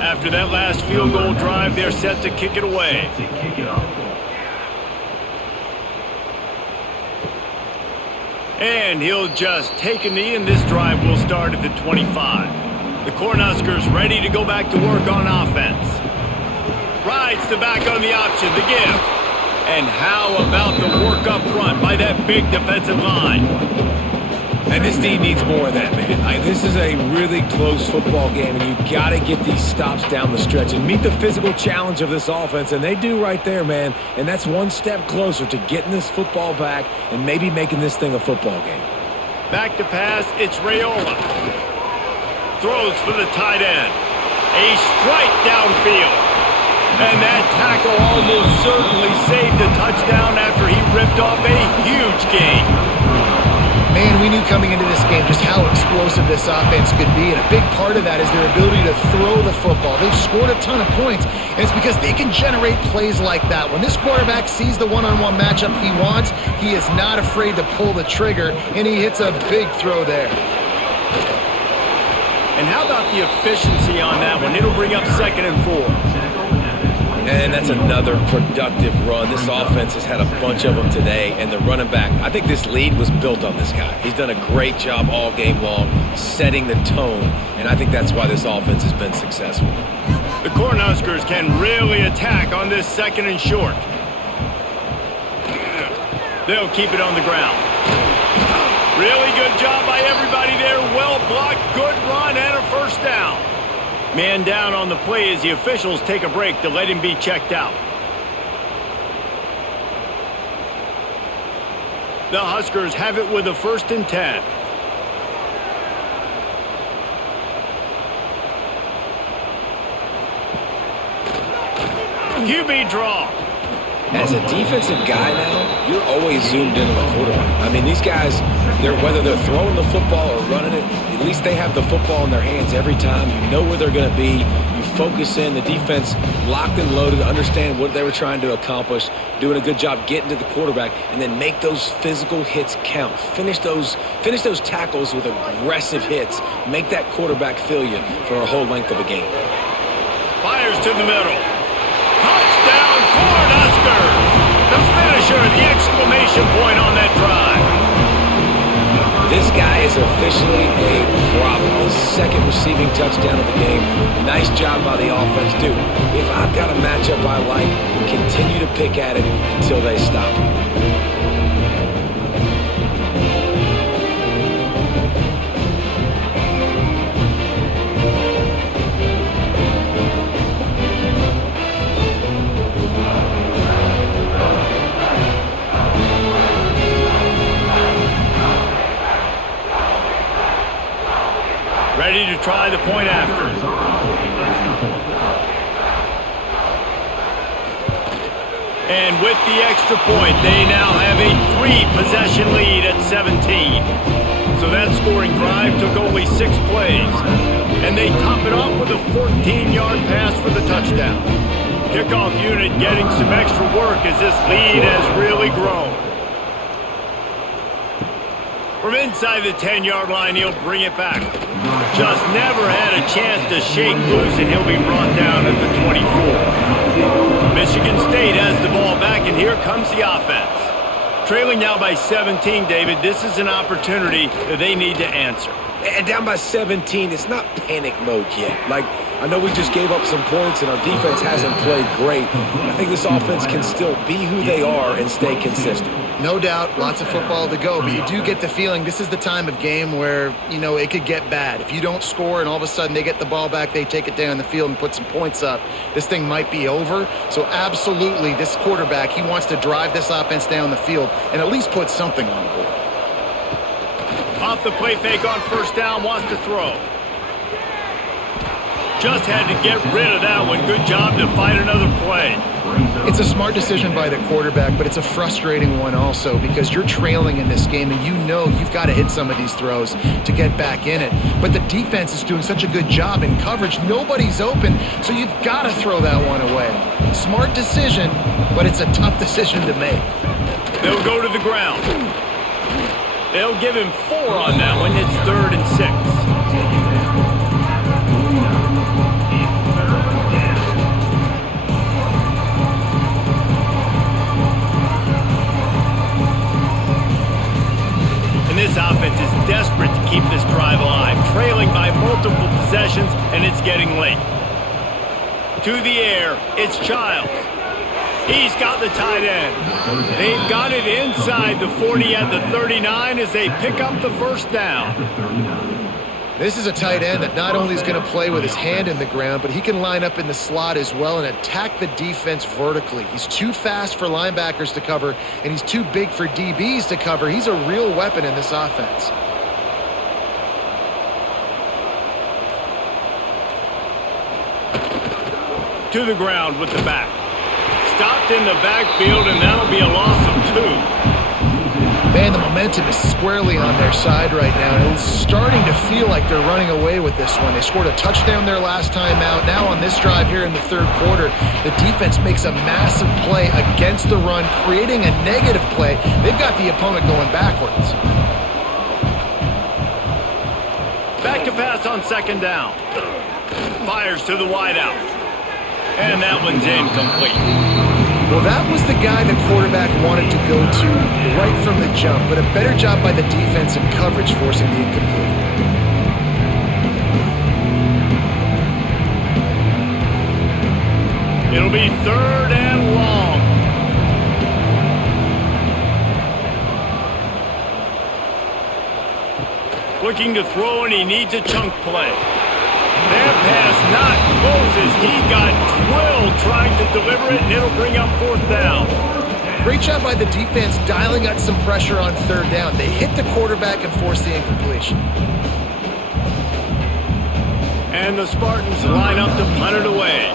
After that last field goal drive, they're set to kick it away. And he'll just take a knee, and this drive will start at the 25. The Cornhuskers ready to go back to work on offense. Rides the back on the option, the give. And how about the work up front by that big defensive line? And this team needs more of that, man. This is a really close football game, and you got to get these stops down the stretch and meet the physical challenge of this offense, and they do right there, man. And that's one step closer to getting this football back and maybe making this thing a football game. Back to pass, it's Raiola. Throws for the tight end. A strike downfield. And that tackle almost certainly saved a touchdown after he ripped off a huge gain. Man, we knew coming into this game just how explosive this offense could be, and a big part of that is their ability to throw the football. They've scored a ton of points, and it's because they can generate plays like that. When this quarterback sees the one-on-one matchup he wants, he is not afraid to pull the trigger, and he hits a big throw there. And how about the efficiency on that one? It'll bring up 2nd and 4. And that's another productive run. This offense has had a bunch of them today, and the running back, I think this lead was built on this guy. He's done a great job all game long, setting the tone, and I think that's why this offense has been successful. The Cornhuskers can really attack on this 2nd and short. They'll keep it on the ground. Really good job by everybody there. Well blocked, good run, and a first down. Man down on the play as the officials take a break to let him be checked out. The Huskers have it with a 1st and 10. QB draw. As a defensive guy now, you're always zoomed in on the quarterback. I mean, these guys, whether they're throwing the football or running it, at least they have the football in their hands every time. You know where they're going to be. You focus in. The defense locked and loaded, understand what they were trying to accomplish, doing a good job getting to the quarterback, and then make those physical hits count. Finish those tackles with aggressive hits. Make that quarterback feel you for a whole length of a game. Fires to the middle. Touchdown, Corn Huskers! The finisher, the exclamation point on that drive. This guy is officially a problem. His 2nd receiving touchdown of the game. Nice job by the offense. Dude, if I've got a matchup I like, continue to pick at it until they stop it. Ready to try the point after. And with the extra point, they now have a 3-possession lead at 17. So that scoring drive took only 6 plays. And they top it off with a 14-yard pass for the touchdown. Kickoff unit getting some extra work as this lead has really grown. From inside the 10-yard line, he'll bring it back. Just never had a chance to shake loose, and he'll be brought down at the 24. Michigan State has the ball back, and here comes the offense. Trailing now by 17, David, this is an opportunity that they need to answer. And down by 17, it's not panic mode yet. Like, I know we just gave up some points and our defense hasn't played great. I think this offense can still be who they are and stay consistent. No doubt, lots of football to go, but you do get the feeling this is the time of game where, you know, it could get bad. If you don't score and all of a sudden they get the ball back, they take it down the field and put some points up, this thing might be over. So absolutely, this quarterback, he wants to drive this offense down the field and at least put something on the board. Off the play fake on 1st down, wants to throw. Just had to get rid of that one. Good job to find another play. It's a smart decision by the quarterback, but it's a frustrating one also because you're trailing in this game and you know you've got to hit some of these throws to get back in it. But the defense is doing such a good job in coverage. Nobody's open, so you've got to throw that one away. Smart decision, but it's a tough decision to make. They'll go to the ground. They'll give him 4 on that one. It's 3rd and 6. And this offense is desperate to keep this drive alive, trailing by multiple possessions, and it's getting late. To the air, it's Childs. He's got the tight end. They've got it inside the 40 at the 39 as they pick up the 1st down. This is a tight end that not only is going to play with his hand in the ground, but he can line up in the slot as well and attack the defense vertically. He's too fast for linebackers to cover, and he's too big for DBs to cover. He's a real weapon in this offense. To the ground with the back. Stopped in the backfield, and that'll be a loss of 2. Man, the momentum is squarely on their side right now. And it's starting to feel like they're running away with this one. They scored a touchdown their last time out. Now on this drive here in the 3rd quarter, the defense makes a massive play against the run, creating a negative play. They've got the opponent going backwards. Back to pass on 2nd down. Fires to the wideout. And that one's incomplete. Well, that was the guy the quarterback wanted to go to right from the jump, but a better job by the defense in coverage forcing the incomplete. It'll be 3rd and long. Looking to throw, and he needs a chunk play. That pass not closes. He got drilled trying to deliver it, and it'll bring up 4th down. Great job by the defense dialing up some pressure on third down. They hit the quarterback and forced the incompletion. And the Spartans line up to punt it away.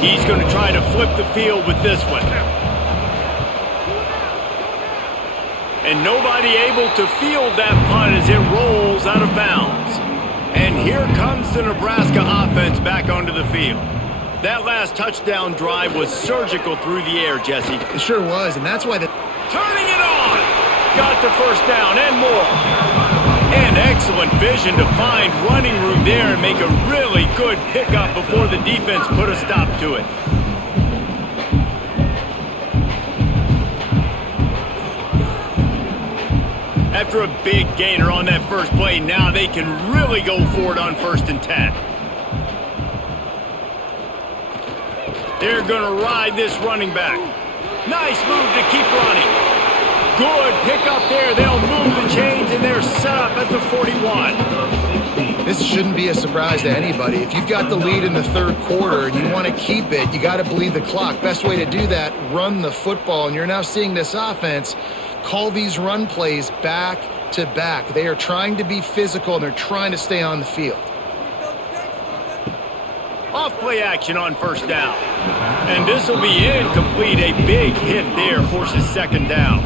He's going to try to flip the field with this one. And nobody able to field that punt as it rolls out of bounds. And here comes the Nebraska offense back onto the field. That last touchdown drive was surgical through the air, Jesse. It sure was, and that's why the... Turning it on! Got the first down and more. And excellent vision to find running room there and make a really good pickup before the defense put a stop to it. After a big gainer on that first play, now they can really go for it on 1st and 10. They're going to ride this running back. Nice move to keep running. Good pick up there. They'll move the chains, and they're set up at the 41. This shouldn't be a surprise to anybody. If you've got the lead in the third quarter and you want to keep it, you got to bleed the clock. Best way to do that, run the football. And you're now seeing this offense call these run plays back to back. They are trying to be physical, and they're trying to stay on the field. Off play action on 1st down. And this will be incomplete. A big hit there forces 2nd down.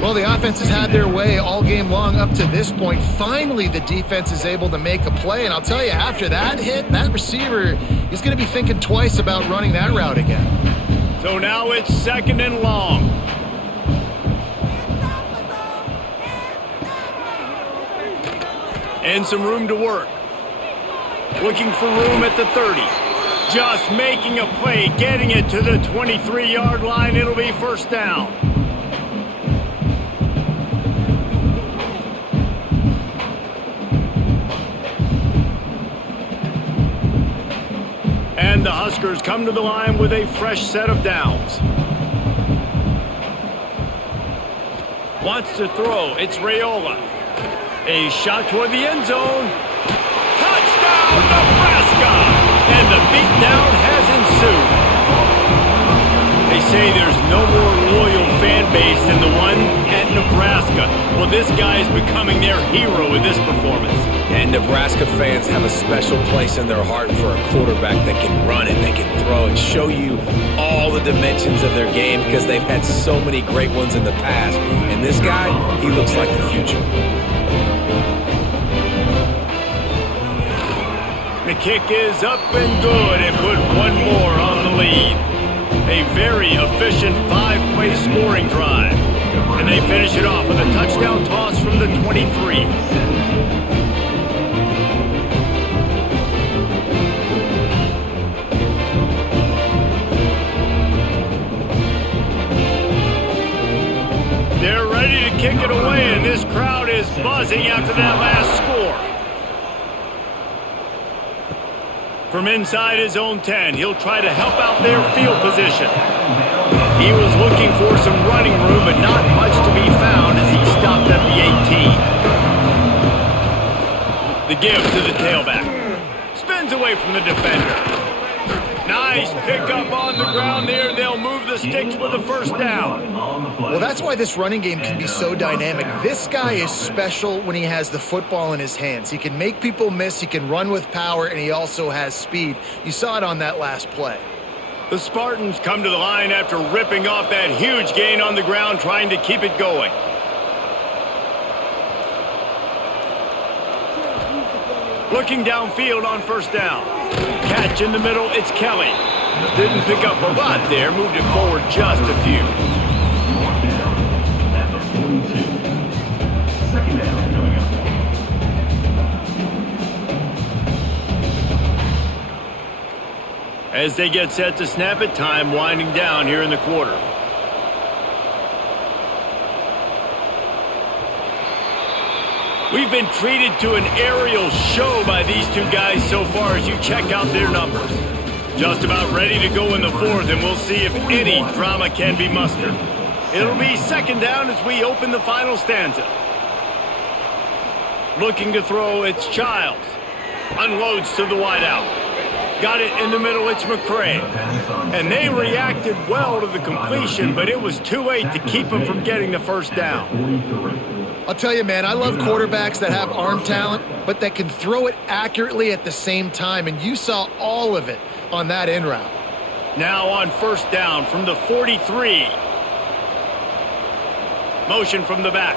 Well, the offense has had their way all game long up to this point. Finally, the defense is able to make a play. And I'll tell you, after that hit, that receiver is going to be thinking twice about running that route again. So now it's 2nd and long. And some room to work. Looking for room at the 30. Just making a play, getting it to the 23-yard line. It'll be 1st down. And the Huskers come to the line with a fresh set of downs. Wants to throw. It's Raiola. A shot toward the end zone. Touchdown, Nebraska! And the beatdown has ensued. They say there's no more loyal fan base than the one at Nebraska. Well, this guy is becoming their hero with this performance. And Nebraska fans have a special place in their heart for a quarterback that can run and they can throw and show you all the dimensions of their game because they've had so many great ones in the past. And this guy, he looks like the future. The kick is up and good and put one more on the lead. A very efficient 5-play scoring drive. And they finish it off with a touchdown toss from the 23. They're ready to kick it away, and this crowd is buzzing after that last score. From inside his own 10, he'll try to help out their field position. He was looking for some running room, but not much to be found as he stopped at the 18. The give to the tailback. Spins away from the defender. Nice pickup on the ground there. They'll move the sticks with a 1st down. Well, that's why this running game can be so dynamic. This guy is special when he has the football in his hands. He can make people miss, he can run with power, and he also has speed. You saw it on that last play. The Spartans come to the line after ripping off that huge gain on the ground, trying to keep it going. Looking downfield on 1st down. Catch in the middle, it's Kelly. Didn't pick up a lot there, moved it forward just a few. At the 42. 2nd down coming up. As they get set to snap it, time winding down here in the quarter. We've been treated to an aerial show by these two guys so far as you check out their numbers. Just about ready to go in the 4th, and we'll see if any drama can be mustered. It'll be 2nd down as we open the final stanza. Looking to throw, it's Childs. Unloads to the wideout. Got it in the middle, it's McCray. And they reacted well to the completion, but it was too late to keep them from getting the first down. I'll tell you, man, I love quarterbacks that have arm talent, but that can throw it accurately at the same time, and you saw all of it on that in route. Now on first down from the 43. Motion from the back.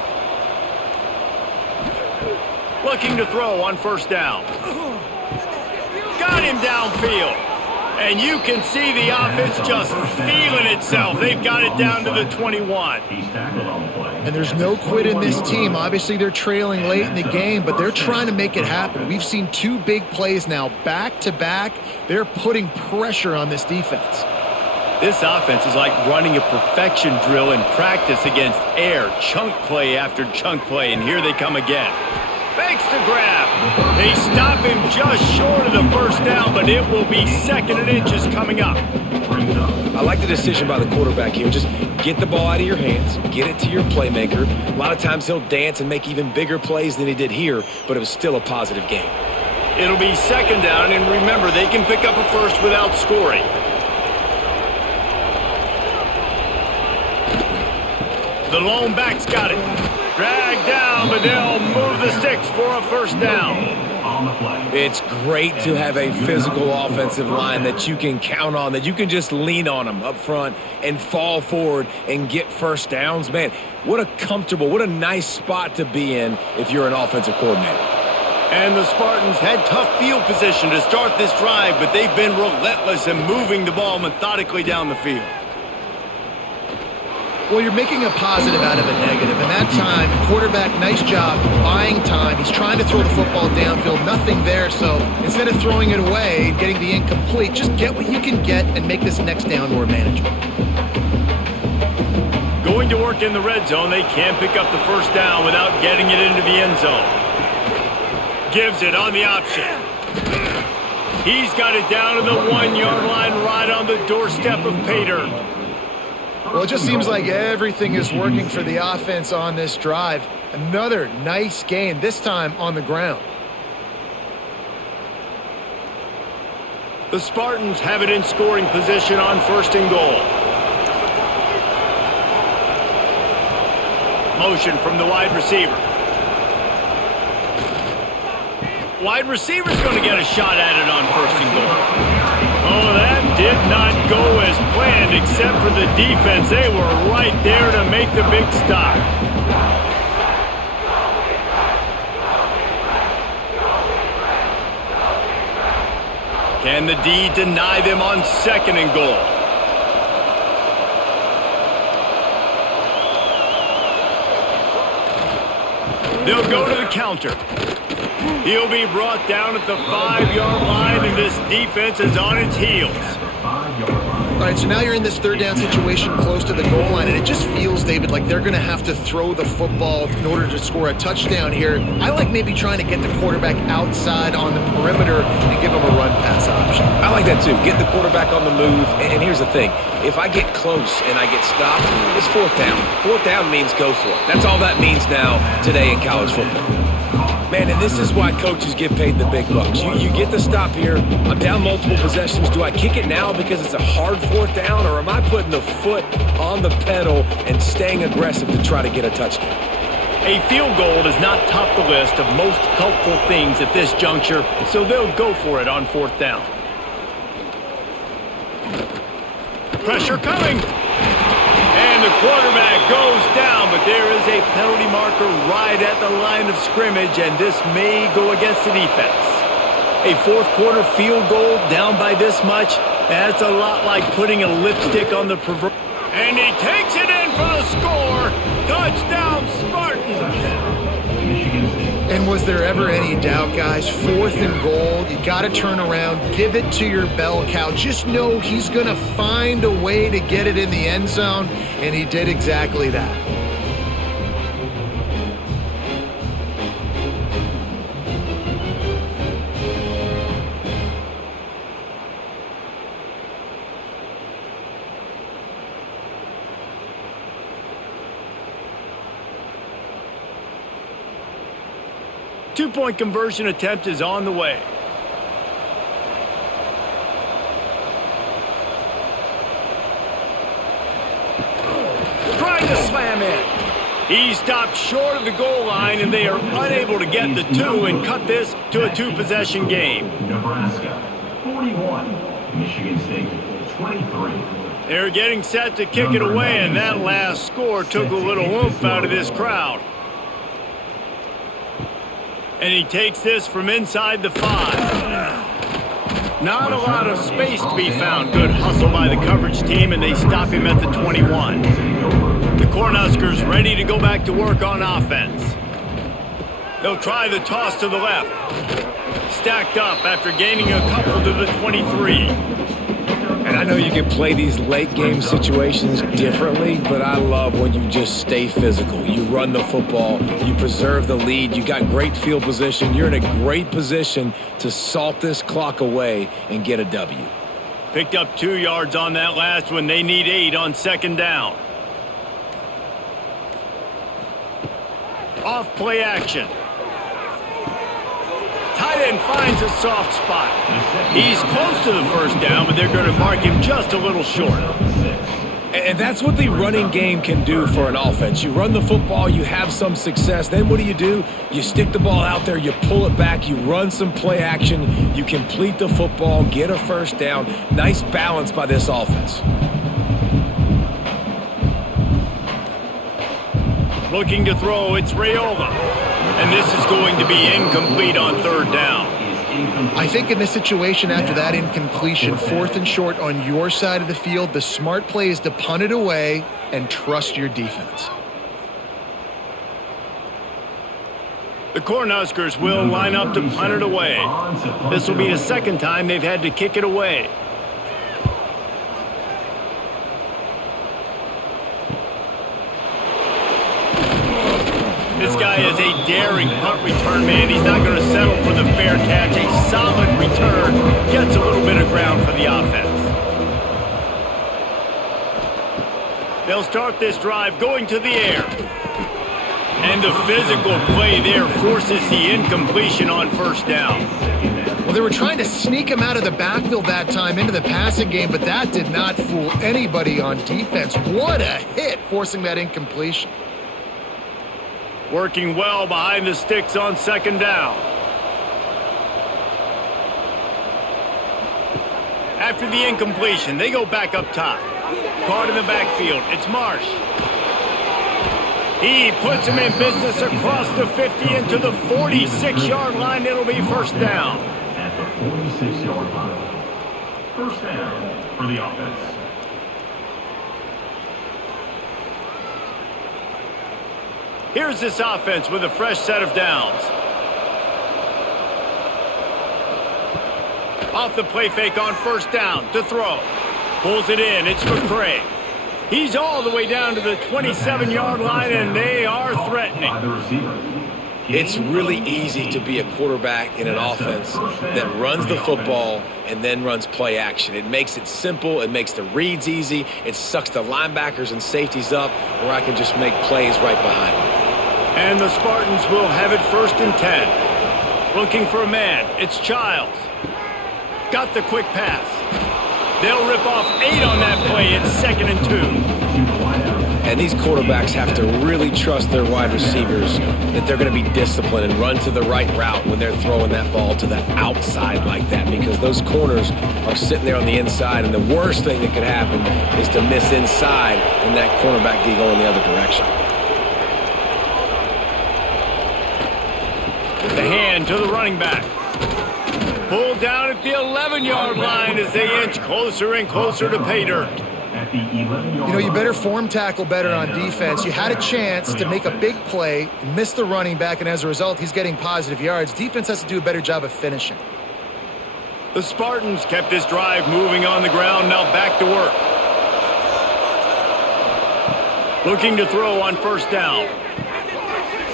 Looking to throw on first down. Got him downfield. And you can see the offense just feeling itself. They've got it down to the 21. And there's no quit in this team. Obviously, they're trailing late in the game, but they're trying to make it happen. We've seen two big plays now, back-to-back. They're putting pressure on this defense. This offense is like running a perfection drill in practice against air, chunk play after chunk play, and here they come again. Makes the grab. They stop him just short of the first down, but it will be 2nd and inches coming up. I like the decision by the quarterback here. Just get the ball out of your hands, get it to your playmaker. A lot of times he'll dance and make even bigger plays than he did here, but it was still a positive game. It'll be 2nd down, and remember, they can pick up a first without scoring. The lone back's got it. Dragged down, but they'll move the sticks for a first down. It's great to have a physical offensive line that you can count on, that you can just lean on them up front and fall forward and get first downs. Man, what a comfortable, what a nice spot to be in if you're an offensive coordinator. And the Spartans had tough field position to start this drive, but they've been relentless in moving the ball methodically down the field. Well, you're making a positive out of a negative. And that time, quarterback, nice job buying time. He's trying to throw the football downfield. Nothing there. So instead of throwing it away and getting the incomplete, just get what you can get and make this next down more manageable. Going to work in the red zone, they can't pick up the first down without getting it into the end zone. Gives it on the option. He's got it down to the 1-yard line right on the doorstep of pay dirt. Well, it just seems like everything is working for the offense on this drive. Another nice gain, this time on the ground. The Spartans have it in scoring position on 1st and goal. Motion from the wide receiver. Wide receiver's going to get a shot at it on 1st and goal. Oh, that did not go as planned, except for the defense. They were right there to make the big stop. Can the D deny them on 2nd and goal? They'll go to the counter. He'll be brought down at the 5-yard line, and this defense is on its heels. All right, so now you're in this 3rd down situation close to the goal line, and it just feels, David, like they're going to have to throw the football in order to score a touchdown here. I like maybe trying to get the quarterback outside on the perimeter and give him a run-pass option. I like that too. Get the quarterback on the move. And here's the thing. If I get close and I get stopped, it's 4th down. 4th down means go for it. That's all that means now today in college football. Man, and this is why coaches get paid the big bucks. You get the stop here. I'm down multiple possessions. Do I kick it now because it's a hard 4th down, or am I putting the foot on the pedal and staying aggressive to try to get a touchdown? A field goal does not top the list of most helpful things at this juncture, so they'll go for it on 4th down. Pressure coming. And the quarterback goes down, but there is a penalty marker right at the line of scrimmage, and this may go against the defense. A 4th quarter field goal down by this much, that's a lot like putting a lipstick on the proverbial. And he takes it in for the score. Touchdown, Spartans. And was there ever any doubt, guys? 4th and goal, you got to turn around, give it to your bell cow. Just know he's going to find a way to get it in the end zone, and he did exactly that. Two-point conversion attempt is on the way. to slam in. He stopped short of the goal line, and they are unable to get the 2 and cut this to a 2-possession game. Nebraska 41, Michigan State 23. They're getting set to kick it away, and that last score took a little oomph out of this crowd. And he takes this from inside the 5. Not a lot of space to be found. Good hustle by the coverage team, and they stop him at the 21. The Cornhuskers ready to go back to work on offense. They'll try the toss to the left. Stacked up after gaining a couple to the 23. And I know you can play these late game situations differently, but I love when you just stay physical. You run the football, you preserve the lead, you got great field position, you're in a great position to salt this clock away and get a W. Picked up 2 yards on that last one. They need 8 on 2nd down. Off play action. Tight end finds a soft spot. He's close to the first down, but they're going to mark him just a little short. And that's what the running game can do for an offense. You run the football, you have some success. Then what do? You stick the ball out there, you pull it back, you run some play action, you complete the football, get a first down. Nice balance by this offense. Looking to throw, it's Raiola. And this is going to be incomplete on 3rd down. I think in this situation after that incompletion, 4th and short on your side of the field, the smart play is to punt it away and trust your defense. The Cornhuskers will line up to punt it away. This will be the 2nd time they've had to kick it away. This guy is a daring punt return man. He's not going to settle for the fair catch. A solid return gets a little bit of ground for the offense. They'll start this drive going to the air. And the physical play there forces the incompletion on 1st down. Well, they were trying to sneak him out of the backfield that time into the passing game, but that did not fool anybody on defense. What a hit, forcing that incompletion. Working well behind the sticks on 2nd down. After the incompletion, they go back up top. Caught in the backfield, it's Marsh. He puts him in business across the 50 into the 46-yard line. It'll be 1st down. At the 46-yard line. 1st down for the offense. Here's this offense with a fresh set of downs. Off the play fake on 1st down to throw. Pulls it in. It's McCray. He's all the way down to the 27-yard line, and they are threatening. It's really easy to be a quarterback in an offense that runs the football and then runs play action. It makes it simple. It makes the reads easy. It sucks the linebackers and safeties up where I can just make plays right behind them. And the Spartans will have it 1st and 10. Looking for a man. It's Childs. Got the quick pass. They'll rip off 8 on that play. It's 2nd and 2. And these quarterbacks have to really trust their wide receivers that they're going to be disciplined and run to the right route when they're throwing that ball to the outside like that, because those corners are sitting there on the inside, and the worst thing that could happen is to miss inside and that cornerback D go in the other direction. The hand to the running back. Pulled down at the 11-yard line as they inch closer and closer to pay dirt. You know, you better form tackle better on defense. You had a chance to make a big play, miss the running back, and as a result, he's getting positive yards. Defense has to do a better job of finishing. The Spartans kept this drive moving on the ground, now back to work. Looking to throw on 1st down.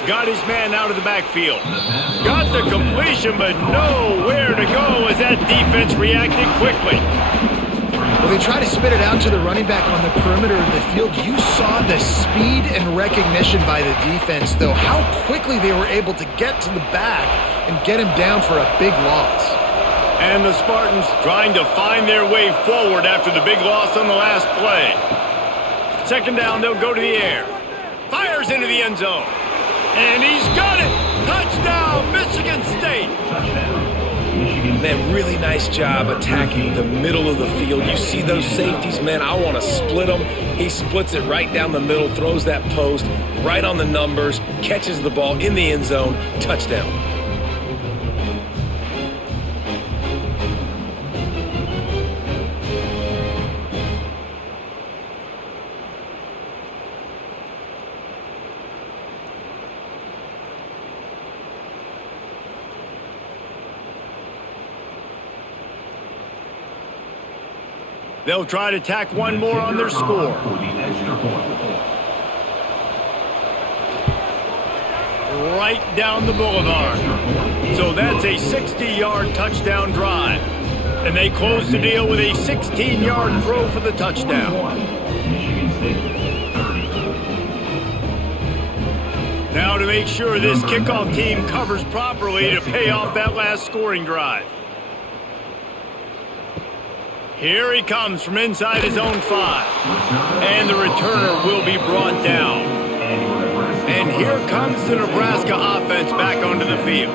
Got his man out of the backfield. Got the completion, but nowhere to go as that defense reacted quickly. Well, they try to spit it out to the running back on the perimeter of the field. You saw the speed and recognition by the defense, though, how quickly they were able to get to the back and get him down for a big loss. And the Spartans trying to find their way forward after the big loss on the last play. Second down, they'll go to the air. Fires into the end zone. And he's got it! Touchdown, Michigan State! Man, really nice job attacking the middle of the field. You see those safeties, man, I want to split them. He splits it right down the middle, throws that post, right on the numbers, catches the ball in the end zone, touchdown. They'll try to tack one more on their score. Right down the boulevard. So that's a 60-yard touchdown drive. And they close the deal with a 16-yard throw for the touchdown. Now to make sure this kickoff team covers properly to pay off that last scoring drive. Here he comes from inside his own 5. And the returner will be brought down. And here comes the Nebraska offense back onto the field.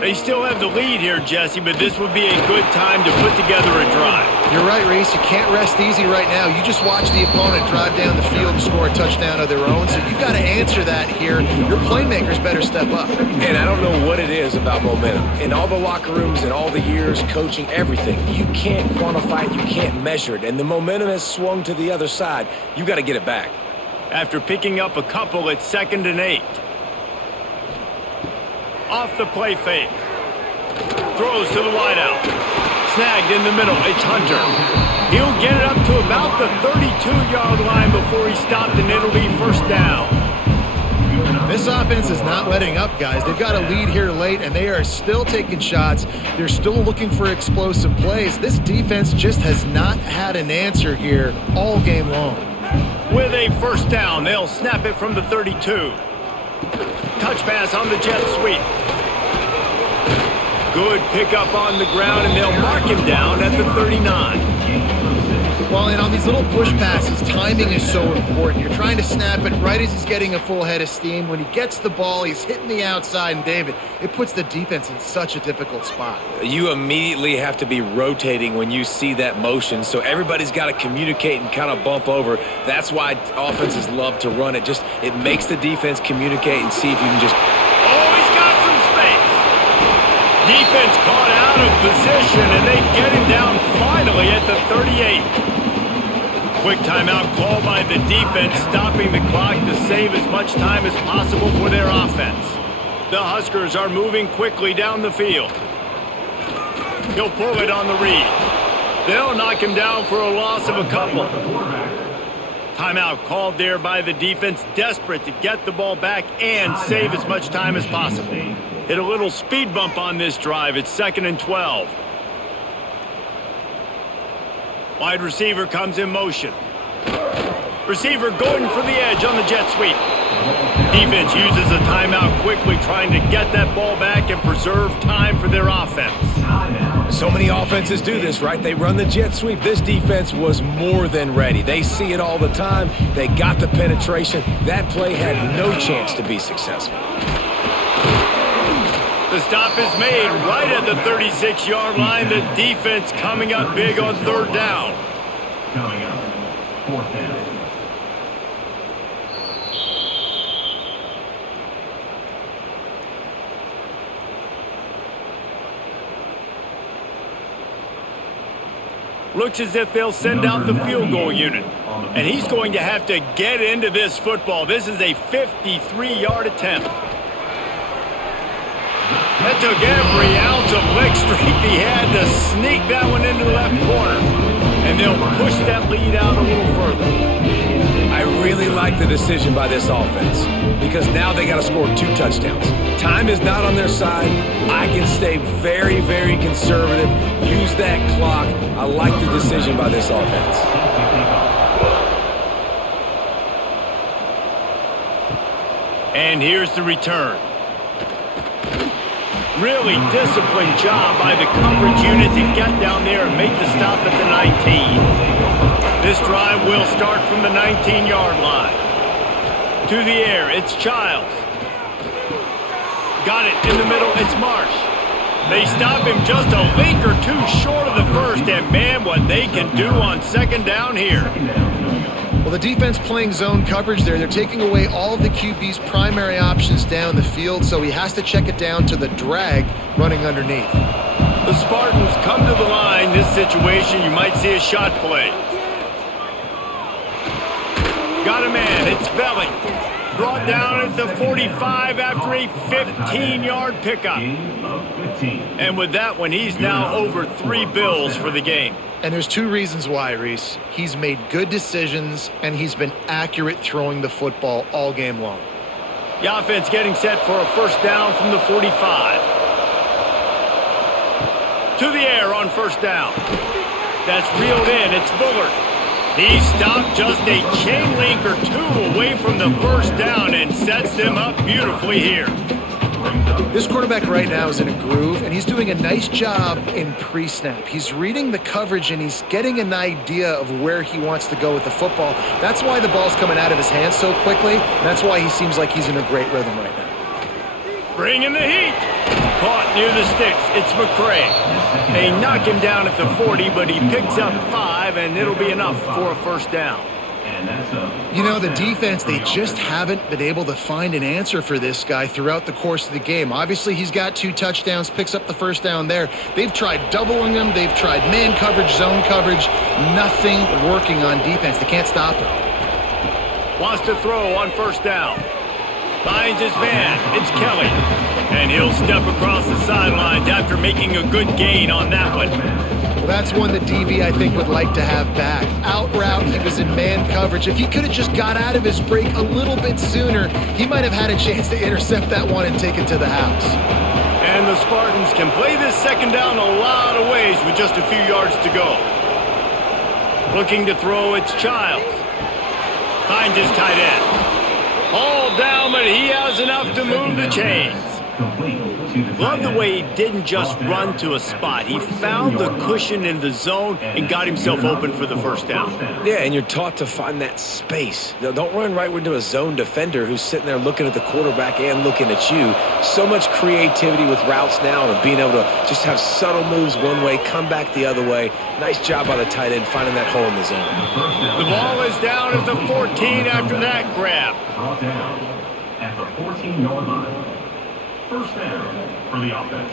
They still have the lead here, Jesse, but this would be a good time to put together a drive. You're right, Reese. You can't rest easy right now. You just watch the opponent drive down the field and score a touchdown of their own, so you've got to answer that here. Your playmakers better step up. And I don't know what it is about momentum. In all the locker rooms and all the years, coaching, everything, you can't quantify it, you can't measure it, and the momentum has swung to the other side. You got to get it back. After picking up a couple at 2nd and 8. Off the play fake. Throws to the wideout. Snagged in the middle. It's Hunter. He'll get it up to about the 32-yard line before he stopped, and it'll be first down. This offense is not letting up, guys. They've got a lead here late, and they are still taking shots. They're still looking for explosive plays. This defense just has not had an answer here all game long. With a first down, they'll snap it from the 32. Touch pass on the jet sweep. Good pickup on the ground, and they'll mark him down at the 39. Well, and on these little push passes, timing is so important. You're trying to snap it right as he's getting a full head of steam. When he gets the ball, he's hitting the outside, and David, it puts the defense in such a difficult spot. You immediately have to be rotating when you see that motion, so everybody's got to communicate and kind of bump over. That's why offenses love to run it. It makes the defense communicate and see if you can just... Oh, he's got some space. Defense caught out of position, and they get him down finally at the 38. Quick timeout called by the defense, stopping the clock to save as much time as possible for their offense. The Huskers are moving quickly down the field. He'll pull it on the read. They'll knock him down for a loss of a couple. Timeout called there by the defense, desperate to get the ball back and save as much time as possible. Hit a little speed bump on this drive. It's 2nd and 12. Wide receiver comes in motion. Receiver going for the edge on the jet sweep. Defense uses a timeout quickly, trying to get that ball back and preserve time for their offense. So many offenses do this, right? They run the jet sweep. This defense was more than ready. They see it all the time. They got the penetration. That play had no chance to be successful. The stop is made right at the 36-yard line. The defense coming up big on 3rd down. Coming up, 4th down. Looks as if they'll send out the field goal unit. And he's going to have to get into this football. This is a 53-yard attempt. That took every ounce of leg strength he had to sneak that one into the left corner. And they'll push that lead out a little further. I really like the decision by this offense because now they got to score 2 touchdowns. Time is not on their side. I can stay very, very conservative. Use that clock. I like the decision by this offense. And here's the return. Really disciplined job by the coverage unit to get down there and make the stop at the 19. This drive will start from the 19-yard line. To the air, it's Childs. Got it in the middle, it's Marsh. They stop him just a link or two short of the first, and man, what they can do on second down here. Well, the defense playing zone coverage there. They're taking away all of the QB's primary options down the field, so he has to check it down to the drag running underneath. The Spartans come to the line. This situation, you might see a shot play. Got a man, it's Belly. Brought down at the 45 after a 15-yard pickup. And with that one, he's now over 3 bills for the game. And there's 2 reasons why, Reese. He's made good decisions, and he's been accurate throwing the football all game long. The offense getting set for a first down from the 45. To the air on first down. That's reeled in. It's Bullard. He stopped just a chain link or 2 away from the first down and sets them up beautifully here. This quarterback right now is in a groove, and he's doing a nice job in pre-snap. He's reading the coverage, and he's getting an idea of where he wants to go with the football. That's why the ball's coming out of his hands so quickly, and that's why he seems like he's in a great rhythm right now. Bringing the heat. Caught near the sticks. It's McCray. They knock him down at the 40, but he picks up 5, and it'll be enough for a first down. You know, the defense, they just haven't been able to find an answer for this guy throughout the course of the game. Obviously, he's got 2 touchdowns, picks up the first down there. They've tried doubling him. They've tried man coverage, zone coverage. Nothing working on defense. They can't stop him. Wants to throw on first down. Finds his man. It's Kelly. And he'll step across the sidelines after making a good gain on that one. Well, that's one the DB, I think, would like to have back. Out route, he was in man coverage. If he could have just got out of his break a little bit sooner, he might have had a chance to intercept that one and take it to the house. And the Spartans can play this second down a lot of ways with just a few yards to go. Looking to throw, it's Childs. Finds his tight end. All down, but he has enough to move the chains. Love the way he didn't just run to a spot. He found the cushion in the zone and got himself open for the first down. Yeah, and you're taught to find that space. Now, don't run right into a zone defender who's sitting there looking at the quarterback and looking at you. So much creativity with routes now and being able to just have subtle moves one way, come back the other way. Nice job by the tight end finding that hole in the zone. The ball is down at the 14 after that grab. Brought down at the 14-yard line. First down for the offense.